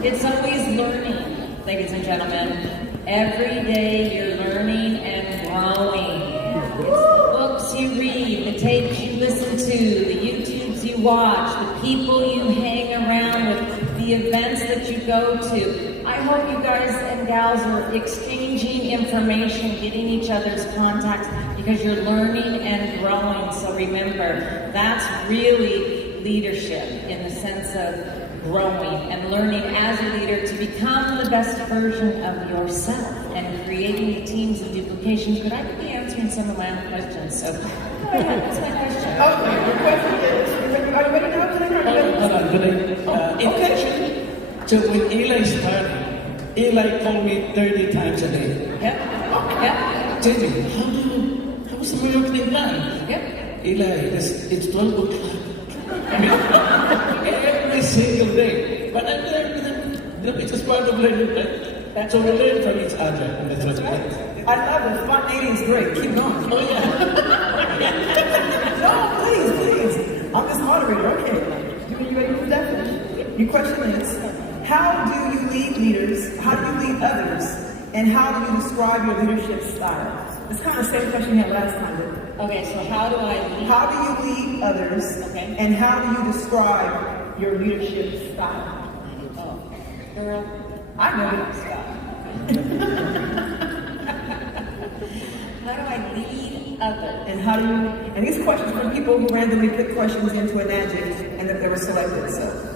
It's always learning, ladies and gentlemen. Every day you're learning and growing. It's the books you read, the tapes you listen to, the YouTubes you watch, the people you hang around with, the events that you go to. I hope you guys and gals are exchanging information, getting each other's contacts, because you're learning and growing. So remember, that's really leadership in the sense of growing and learning as a leader to become the best version of yourself and creating teams and duplications. But I could be answering some of my own questions. So go ahead, what's my question? Okay, your question is everybody ready now? Hold on, in addition to when Eli started, Eli called me 30 times a day. Yep. Jamie, how's the marketing plan? Yep. Eli, it's 12 o'clock. I mean, every single day. But I'm there with them. It's just part of learning, right? So we learn from each other. And that's what's great. I love it. Spontaneity is great. Keep going. Oh, yeah. No, please. I'm this moderator. Okay. You ready for that? Your question is, how do you lead leaders? How do you lead others? And how do you describe your leadership style? It's kind of the same question you had last time. Okay, so how do I lead? How do you lead others? Okay. And how do you describe your leadership style? Oh, girl, I know your style. how do I lead others? And how do you? And these questions from people who randomly put questions into Enagic and that they were selected. So.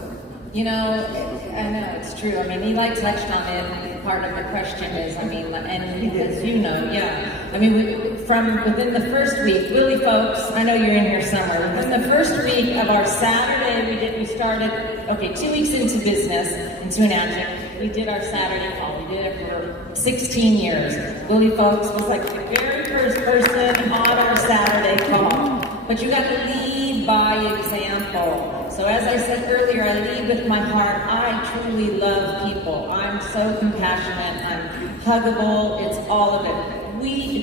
You know, I know it's true. I mean, Eli touched on it. Part of the question is, I mean, and as you know, yeah. I mean, from within the first week, Willie folks, I know you're in here somewhere. Within the first week of our Saturday, we started, 2 weeks into business, into Enagic, we did our Saturday call. We did it for 16 years. Willie folks was like the very first person on our Saturday call. But you got to lead by example. So as I said earlier, I lead with my heart. I truly love people. I'm so compassionate. I'm huggable. It's all of it.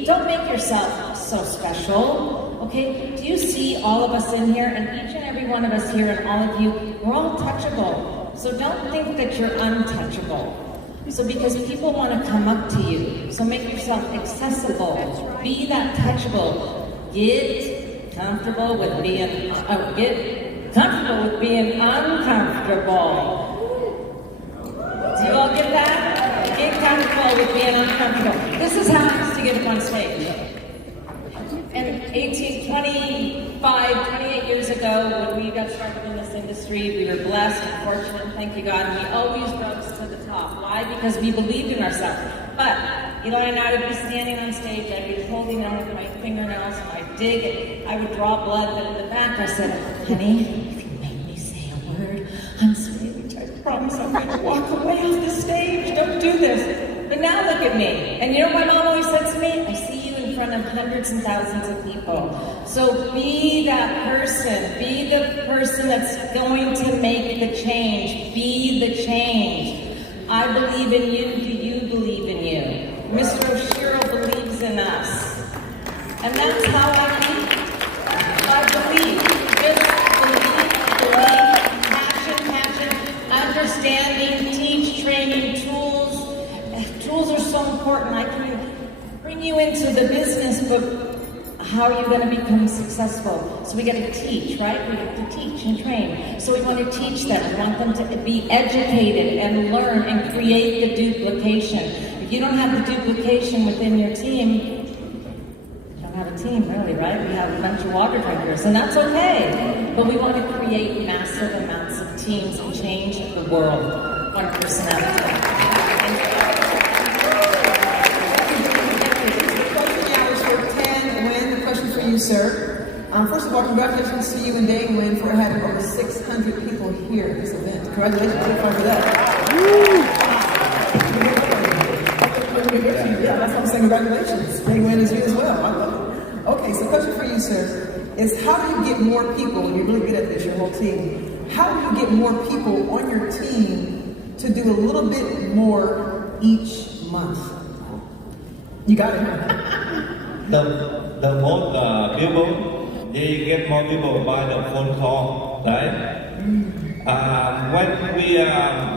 Don't make yourself so special, okay? Do you see all of us in here, and each and every one of us here, and all of you, we're all touchable. So don't think that you're untouchable. So because people want to come up to you, so make yourself accessible. Be that touchable. Get comfortable with being uncomfortable. Do you all get that? Get comfortable with being uncomfortable. This is how I used to get up on stage. And 28 years ago, when we got started in this industry, we were blessed and fortunate, thank you God, and we always rose to the top. Why? Because we believed in ourselves. But Eli and I would be standing on stage, I'd be holding on with my fingernails, and I'd dig it, I would draw blood, but in the back I said, honey, if you make me say a word, I'm sorry, I promise I'm going to walk away off the stage, don't do this. But now look at me, and you know what my mom always said to me? I see you in front of hundreds and thousands of people. So be that person, be the person that's going to make the change, be the change. I believe in you, do you believe in you? Mr. Oshiro believes in us. And that's how I lead. I believe. Just believe, passion, understanding, teach, training, tools. Tools are so important. I can bring you into the business, but how are you going to become successful? So we got to teach, right? We have to teach and train. So we want to teach them. We want them to be educated and learn and create the duplication. If you don't have the duplication within your team, you don't have a team really, right? We have a bunch of water drinkers, and that's okay. But we want to create massive amounts of teams and change the world one person at a time. You, sir. First of all, congratulations to you and Dane Wynn for having over 600 people here at this event. Congratulations for that. Yeah, that's what I'm saying. Congratulations. Dane Wynn is you as well. I love it. Okay, so question for you, sir, is how do you get more people, and you're really good at this, your whole team, how do you get more people on your team to do a little bit more each month? You got it, huh? The more people, they get more people by the phone call, right? When we,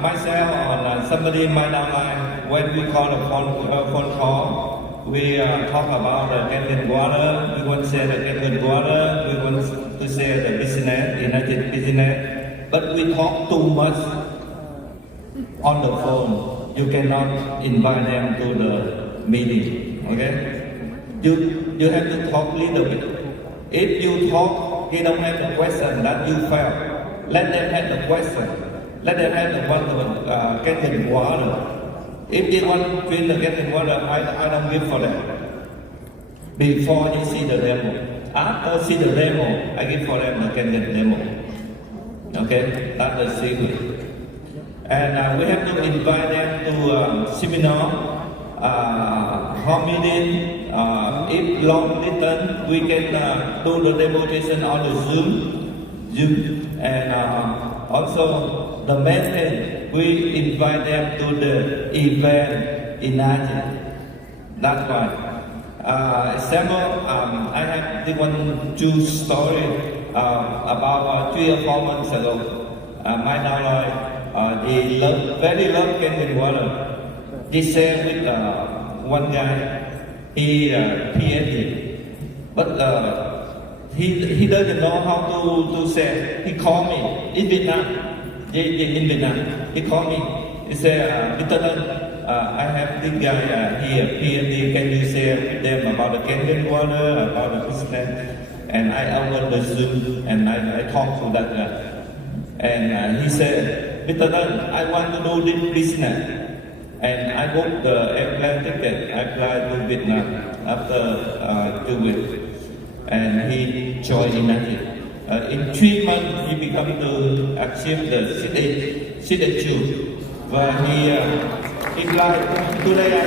myself or somebody in my downline, when we call a phone call, we talk about the getting water. We want to say the getting water. We want to say the business, Enagic business. But we talk too much on the phone. You cannot invite them to the meeting. Okay? You have to talk a little bit. If you talk, you don't have the question that you felt. Let them have the question. Let them have the one of getting water. If they want to drink the getting water, I don't give for them. Before they see the demo. After see the demo, I give for them the getting demo. Okay, that's the secret. And we have to invite them to seminar, home meeting. If long distance, we can do the demonstration on the Zoom. And also the main thing, we invite them to the event in Enagic. That's why. Example, I have this one true story about 3 or 4 months ago. My downline, they very love getting water. They share with one guy, he PhD, but he doesn't know how to say. He called me in Vietnam. In Vietnam, he called me. He said, Mr. Lân, I have this guy here, PhD. Can you say them about the getting water, about the business? And I opened the Zoom and I talked to that guy. And he said, Mr. Lân, I want to do this business. And I booked the airplane ticket. I fly to Vietnam after 2 weeks. And he joined Enagic. In 3 months, he become to achieve the citizenship. Where he fly today. I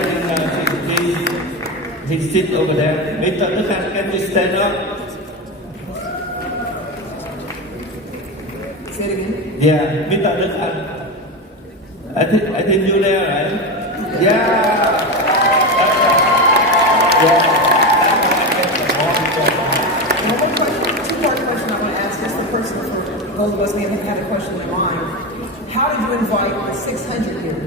think he sit over there. Mr. Lân, can you stand up? Say it again. Yeah, Mr. Lân. I think you there, right? Yeah. Yeah. Two-part question I want to ask this. The person, for those of us who had a question in mind, how did you invite the 600 here?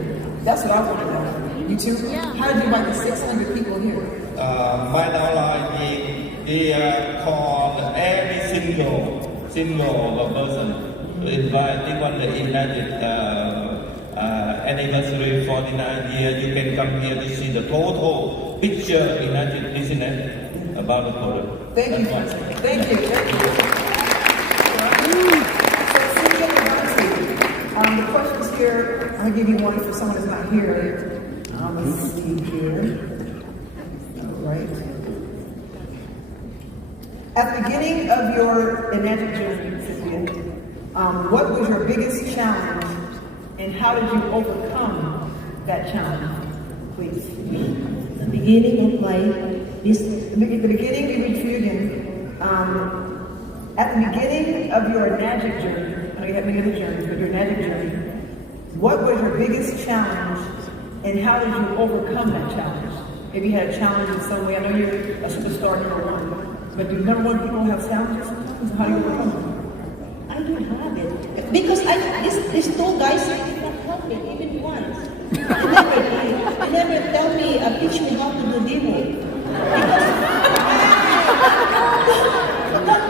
That's what I want to know. You too? Yeah. How did you invite the 600 people here? My downline, he called every single person to invite anyone to Enagic anniversary 49 years. You can come here to see the total picture Enagic business about the product. Thank you. Thank you. So, the questions here, I'll give you one for someone who's not here. Let's see here. All right. At the beginning of your Enagic journey, Cynthia, what was your biggest challenge and how did you overcome that challenge? Please. The beginning of my business. At the beginning, you read for you again. At the beginning of your Enagic journey, I know you have many other journeys, but your Enagic journey, what was your biggest challenge and how did you overcome that challenge? Maybe you had a challenge in some way. I know you're a superstar #1, but do number one people have challenges sometimes? How do you overcome them? I don't have it. Because these two guys did not help me even once. They never tell me, teach me how to do demo. Because,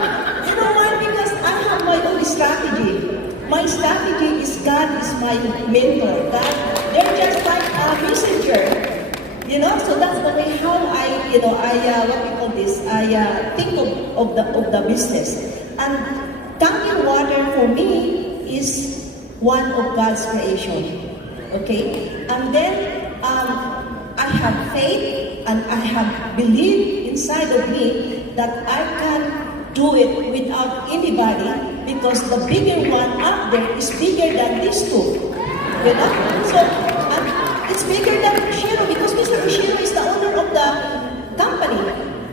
you know why? Because I have my own strategy. My strategy is God is my mentor. God, they're just like a messenger. You know, so that's the way how I what we call this, I think of the business. And tanking water for me is one of God's creation. Okay? And then I have faith and I have belief inside of me that I can do it without anybody because the bigger one up there is bigger than these two. You know? So it's bigger than Shiro because Mr. Shiro is the owner of the company.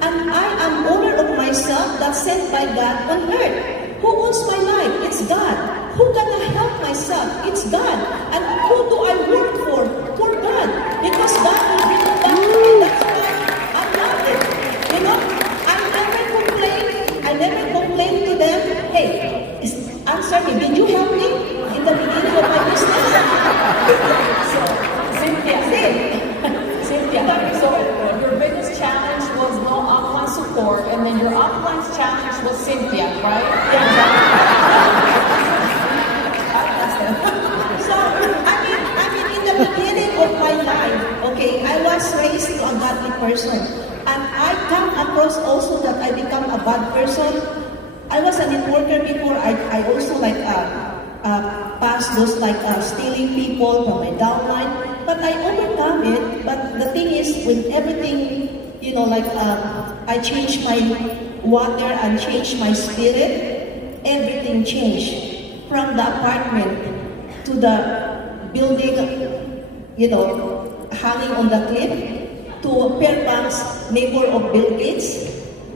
And I am owner of myself that's sent by God on earth. Who owns my life? It's God. Who can I help myself? It's God. And who do I work for? For God. Because God will bring it back to me. That's why I love it. You know, I never complain to them. Hey, answer me. Did you help me? person. And I come across also that I become a bad person. I was a networker before. I also passed those stealing people from my downline. But I overcome it. But the thing is, when everything, I changed my water and changed my spirit, everything changed. From the apartment to the building, hanging on the cliff, to Fairbanks, neighbor of Bill Gates.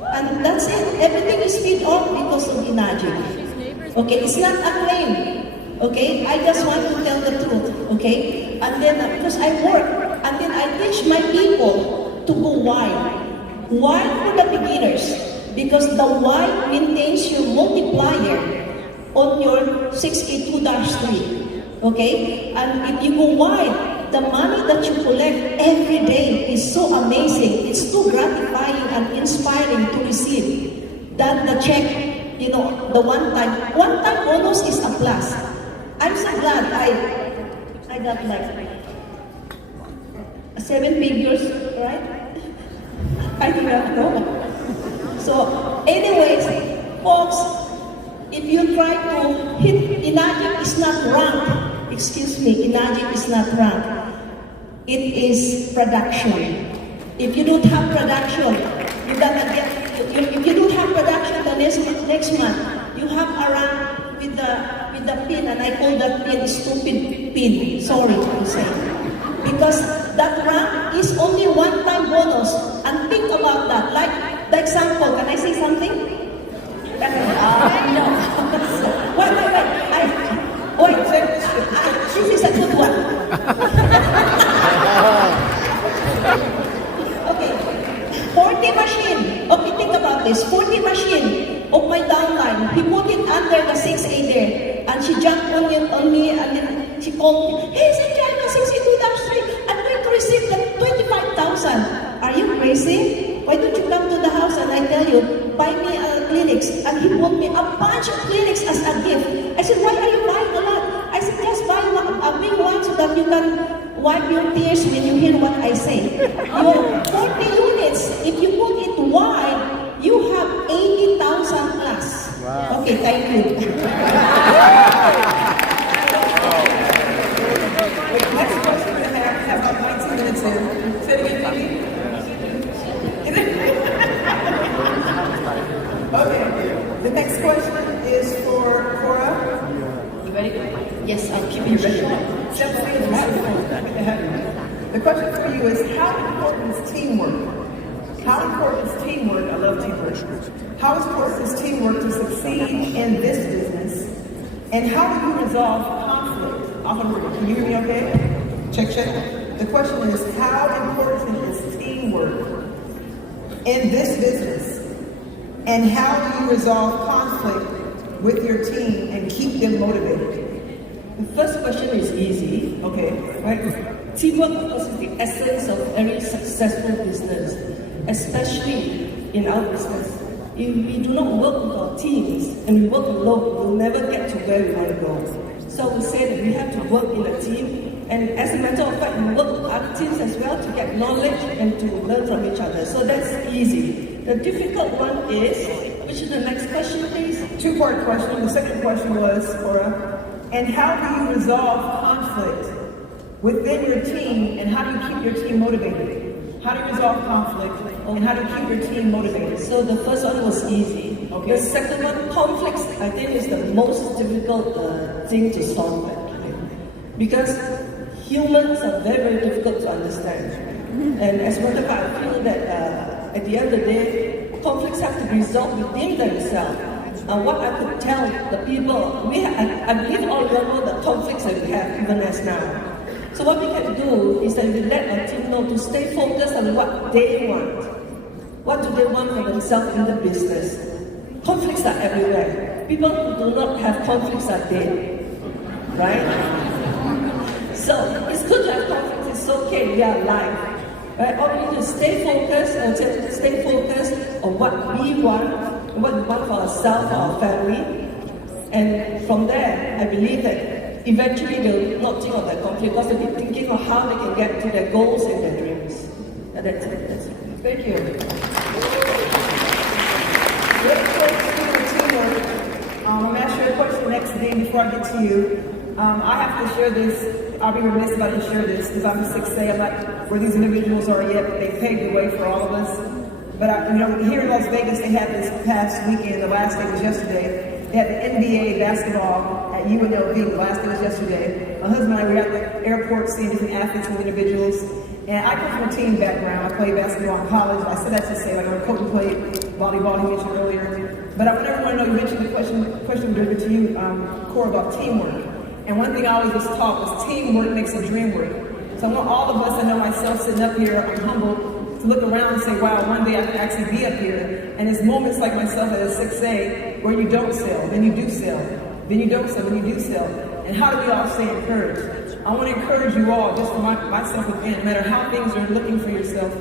And that's it. Everything is paid off because of Enagic. Okay, it's not a claim. Okay, I just want to tell the truth. Okay, and then because I work, and then I teach my people to go wide. Wide for the beginners, because the wide maintains your multiplier on your 682-3, okay? And if you go wide, the money that you collect every day is so amazing. It's too gratifying and inspiring to receive than the check, the one-time. One-time bonus is a plus. I'm so glad I got 7 figures, right? I do not know. So, anyways, folks, if you try to hit, Enagic is not rank. Excuse me, Enagic is not rank. It is production. If you don't have production, you're gonna get. If you don't have production the next month, you have a rank with the pin, and I call that pin stupid pin. Sorry to say, because that rank is only one-time bonus. And think about that. Like the example. Can I say something? No. Wait. This is a good one. Okay. 40 machine. Okay, think about this. 40 machine of my downline. He put it under the 6A there. And she jumped on me and then she called me. Hey, Sanjana, 682-3. I'm going to receive the 25,000. Are you crazy? Why don't you come to the house and I tell you, buy me a Kleenex? And he bought me a bunch of Kleenex as a gift. I said, why are you buying a lot? I said, just buy a big one so that you can wipe your tears when you hear what I say. Your 40 units, if you put it wide, you have 80,000 plus. Wow. Okay, thank you. Next question we have about 19 minutes in. Say it again, Okay, the next question is for Cora. You ready? Yes, I'll keep it short. The question for you is, how important is teamwork? How important is teamwork? I love teamwork. How important is teamwork to succeed in this business? And how do you resolve conflict? Can you hear me okay? Check. The question is, how important is teamwork in this business? And how do you resolve conflict with your team and keep them motivated? The first question is easy. Okay. Right? Teamwork is the essence of every successful business, especially in our business. If we do not work with our teams and we work alone, we'll never get to where we want to go. So we say that we have to work in a team, and as a matter of fact, we work with other teams as well to get knowledge and to learn from each other. So that's easy. The difficult one is, which is the next question, please? Two-part question. The second question was, Cora, and how do you resolve conflict within your team, and how do you keep your team motivated? How do you resolve conflict, and how do you keep your team motivated? So the first one was easy. Okay. The second one, conflicts, I think is the most difficult thing to solve actually. Because humans are very, very difficult to understand. And as a matter of fact, I feel that at the end of the day, conflicts have to be resolved within themselves. And what I could tell the people, I believe all of you know the conflicts that we have even as now. So what we can do is that we let our team know to stay focused on what they want. What do they want for themselves in the business? Conflicts are everywhere. People who do not have conflicts are dead. Right? So it's good to have conflicts, it's okay, we are alive. Right? All we need to stay focused on what we want, and what we want for ourselves, for our family. And from there, I believe that eventually they'll not think of that conflict because they'll be thinking of how they can get to their goals and their dreams. That's it. Thank you. Let's go to teamwork. I'm going to ask you a question next, Dean, before I get to you. I have to share this. I'll be remiss if I didn't share this because I'm a 6A. I'm not where these individuals are yet, but they paved the way for all of us. But here in Las Vegas, they had this past weekend. The last day was yesterday. They had the NBA basketball at UNLV. The last day was yesterday. My husband and I were at the airport seeing different athletes and individuals. And I come from a team background. I played basketball in college. I said that to say, like, I'm a coach and played volleyball, you mentioned earlier. But I would never want to know, you mentioned the question directed to you, Cora, about teamwork. And one thing I always was taught was teamwork makes a dream work. So I want all of us, I know myself sitting up here, I'm humbled, to look around and say, wow, one day I can actually be up here. And it's moments like myself at a 6A where you don't sell, then you do sell, then you don't sell, then you do sell. And how do we all stay encouraged? I want to encourage you all, just for myself again, no matter how things are looking for yourself,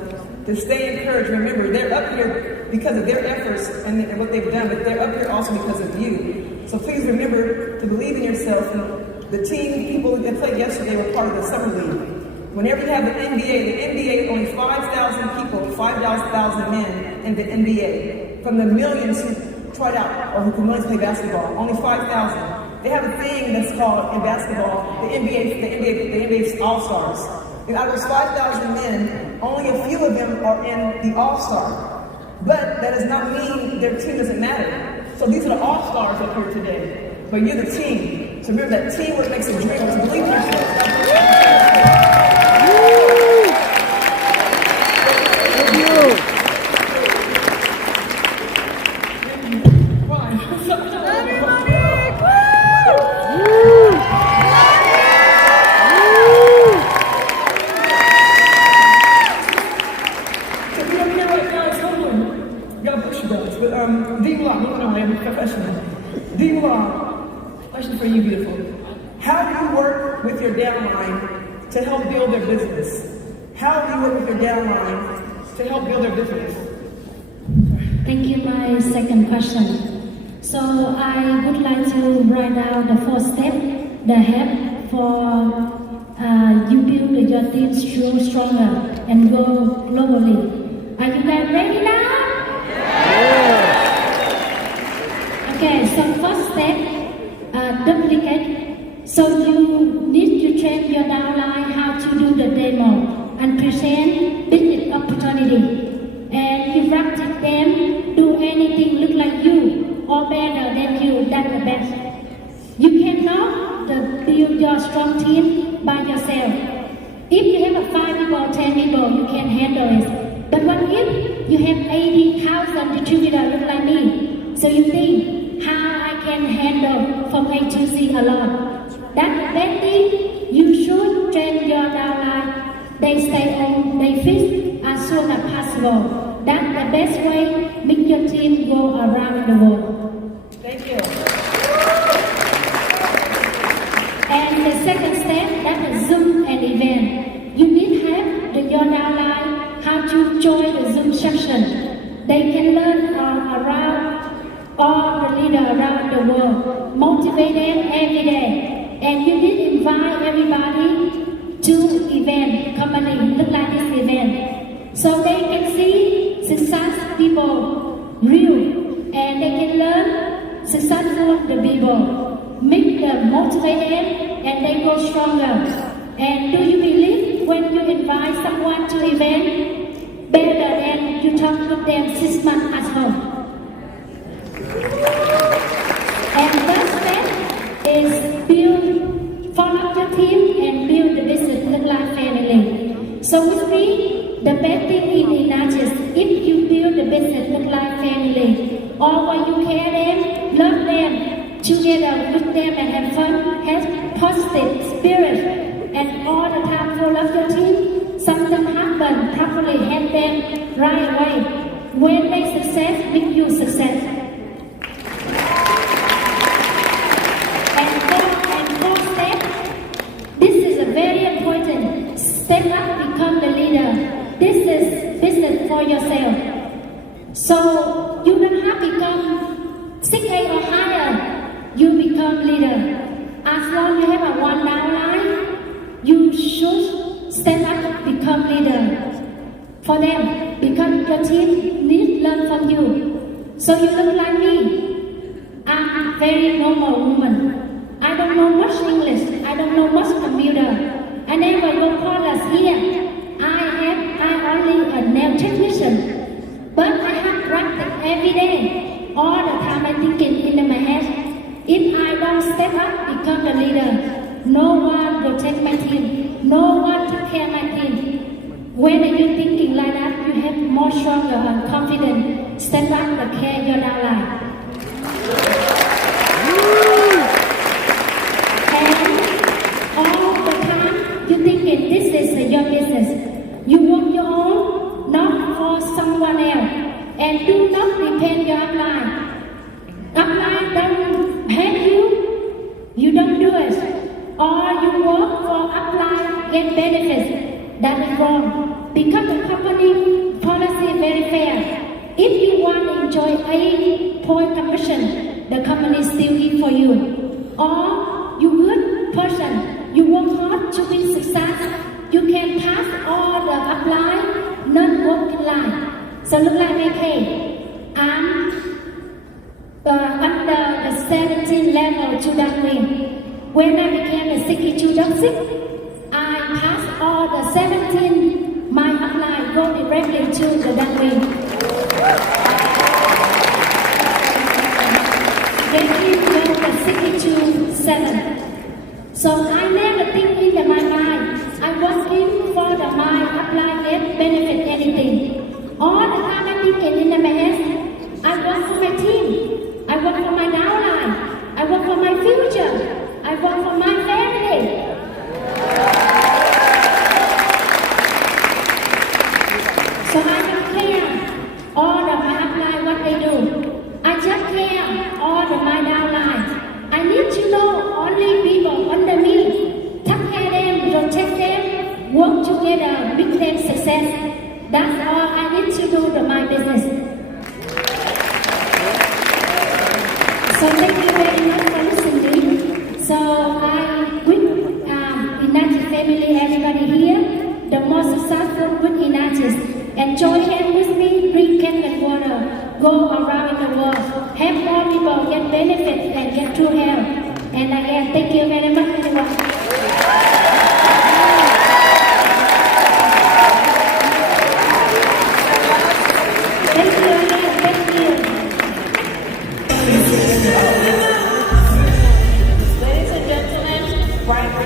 to stay encouraged. Remember, they're up here because of their efforts and what they've done, but they're up here also because of you. So please remember to believe in yourself. And the team people that played yesterday were part of the summer league. Whenever you have the NBA, only 5,000 people, 5,000 men in the NBA. From the millions who tried out or who can play basketball, only 5,000. They have a thing that's called, in basketball, the NBA's All-Stars. And out of those 5,000 men, only a few of them are in the All-Star. But that does not mean their team doesn't matter. So these are the All-Stars up here today. But you're the team. So remember that teamwork makes a dream. So believe in yourself. Question for you, beautiful. How do you work with your downline to help build their business? How do you work with your downline to help build their business? Thank you. My second question. So I would like to write down the 4 steps, the help for you build your team stronger and go globally. Are you guys ready now? Okay, so first step, duplicate. So you need to train your downline how to do the demo and present business opportunity. And instruct them do anything look like you or better than you, that's the best. You cannot build your strong team by yourself. If you have 5 people, 10 people, you can handle it. But what if you have 80,000 distributors look like me? So you think, how I can handle from A to Z alone? That's the best thing. You should train your downline. They stay on their feet as soon as possible. That's the best way make your team go around the world. Thank you. And the second step, that is Zoom and event. You need help with your downline how to join the Zoom session. They can learn around all the leaders around the world. Motivate them every day. And you need to invite everybody to event, company, look like this event. So they can see success people real. And they can learn successful the people. Make them motivate them and they go stronger. And do you believe when you invite someone to event better than you talk with them 6 months at home? And third step is build, follow the team and build the business look like family. So with me, the best thing in Enagic, if you build the business look like family, all when you care them, love them, together with them and have fun, have positive spirit, and all the time full of your team, something happen, properly help them right away. When they success, make you success. Step up, become the leader. This is business for yourself. So you don't have to become 6A or higher. You become leader. As long as you have a one downline, you should step up, become leader. for them because your team needs learn from you. So you look like me. I'm a very normal woman. I don't know much English. I don't know much computer. I never go callers here. I only a nail technician. But I have practice every day. All the time I'm thinking in my head. If I don't step up, become the leader, no one will take my team. No one take care of my team. When are you thinking like that, you have more stronger and confident. Step up and care your downline. And all the time, you thinking this is your business. You work your own, not for someone else. And do not depend your upline. Upline don't help you, you don't do it. Or you work for upline, get benefits. That is wrong. Because the company policy is very fair. If you want to enjoy 8-point commission, the company still give for you. Or you good person, you work hard to be success, you can pass all the upline, not work in line. So look like me, hey, I'm under the 17 level to that wing. When I became a 62.6, I passed all the 17, my upline go directly to the that wing. Then go the 62.7. So I never think in my mind, I working for the my upline get benefit anything. All the time I'm thinking in my head, I work for my team. I work for my downline. I work for my future. I work for my family. So I don't care all of my upline what they do. I just care all of my downline. I need to know only people under me. Take care of them, protect them, work together, make them success. That's all I need to do to my business. So thank you very much for listening. So I, with Enagic family, everybody here, the most successful with Enagic. Enjoy hand with me, drink canned water, go around in the world, help more people get benefits and get true health. And again, thank you very much, everyone.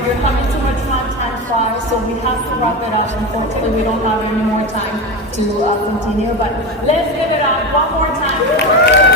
We're coming to our time flies, so we have to wrap it up. Unfortunately, we don't have any more time to continue, but let's give it up one more time.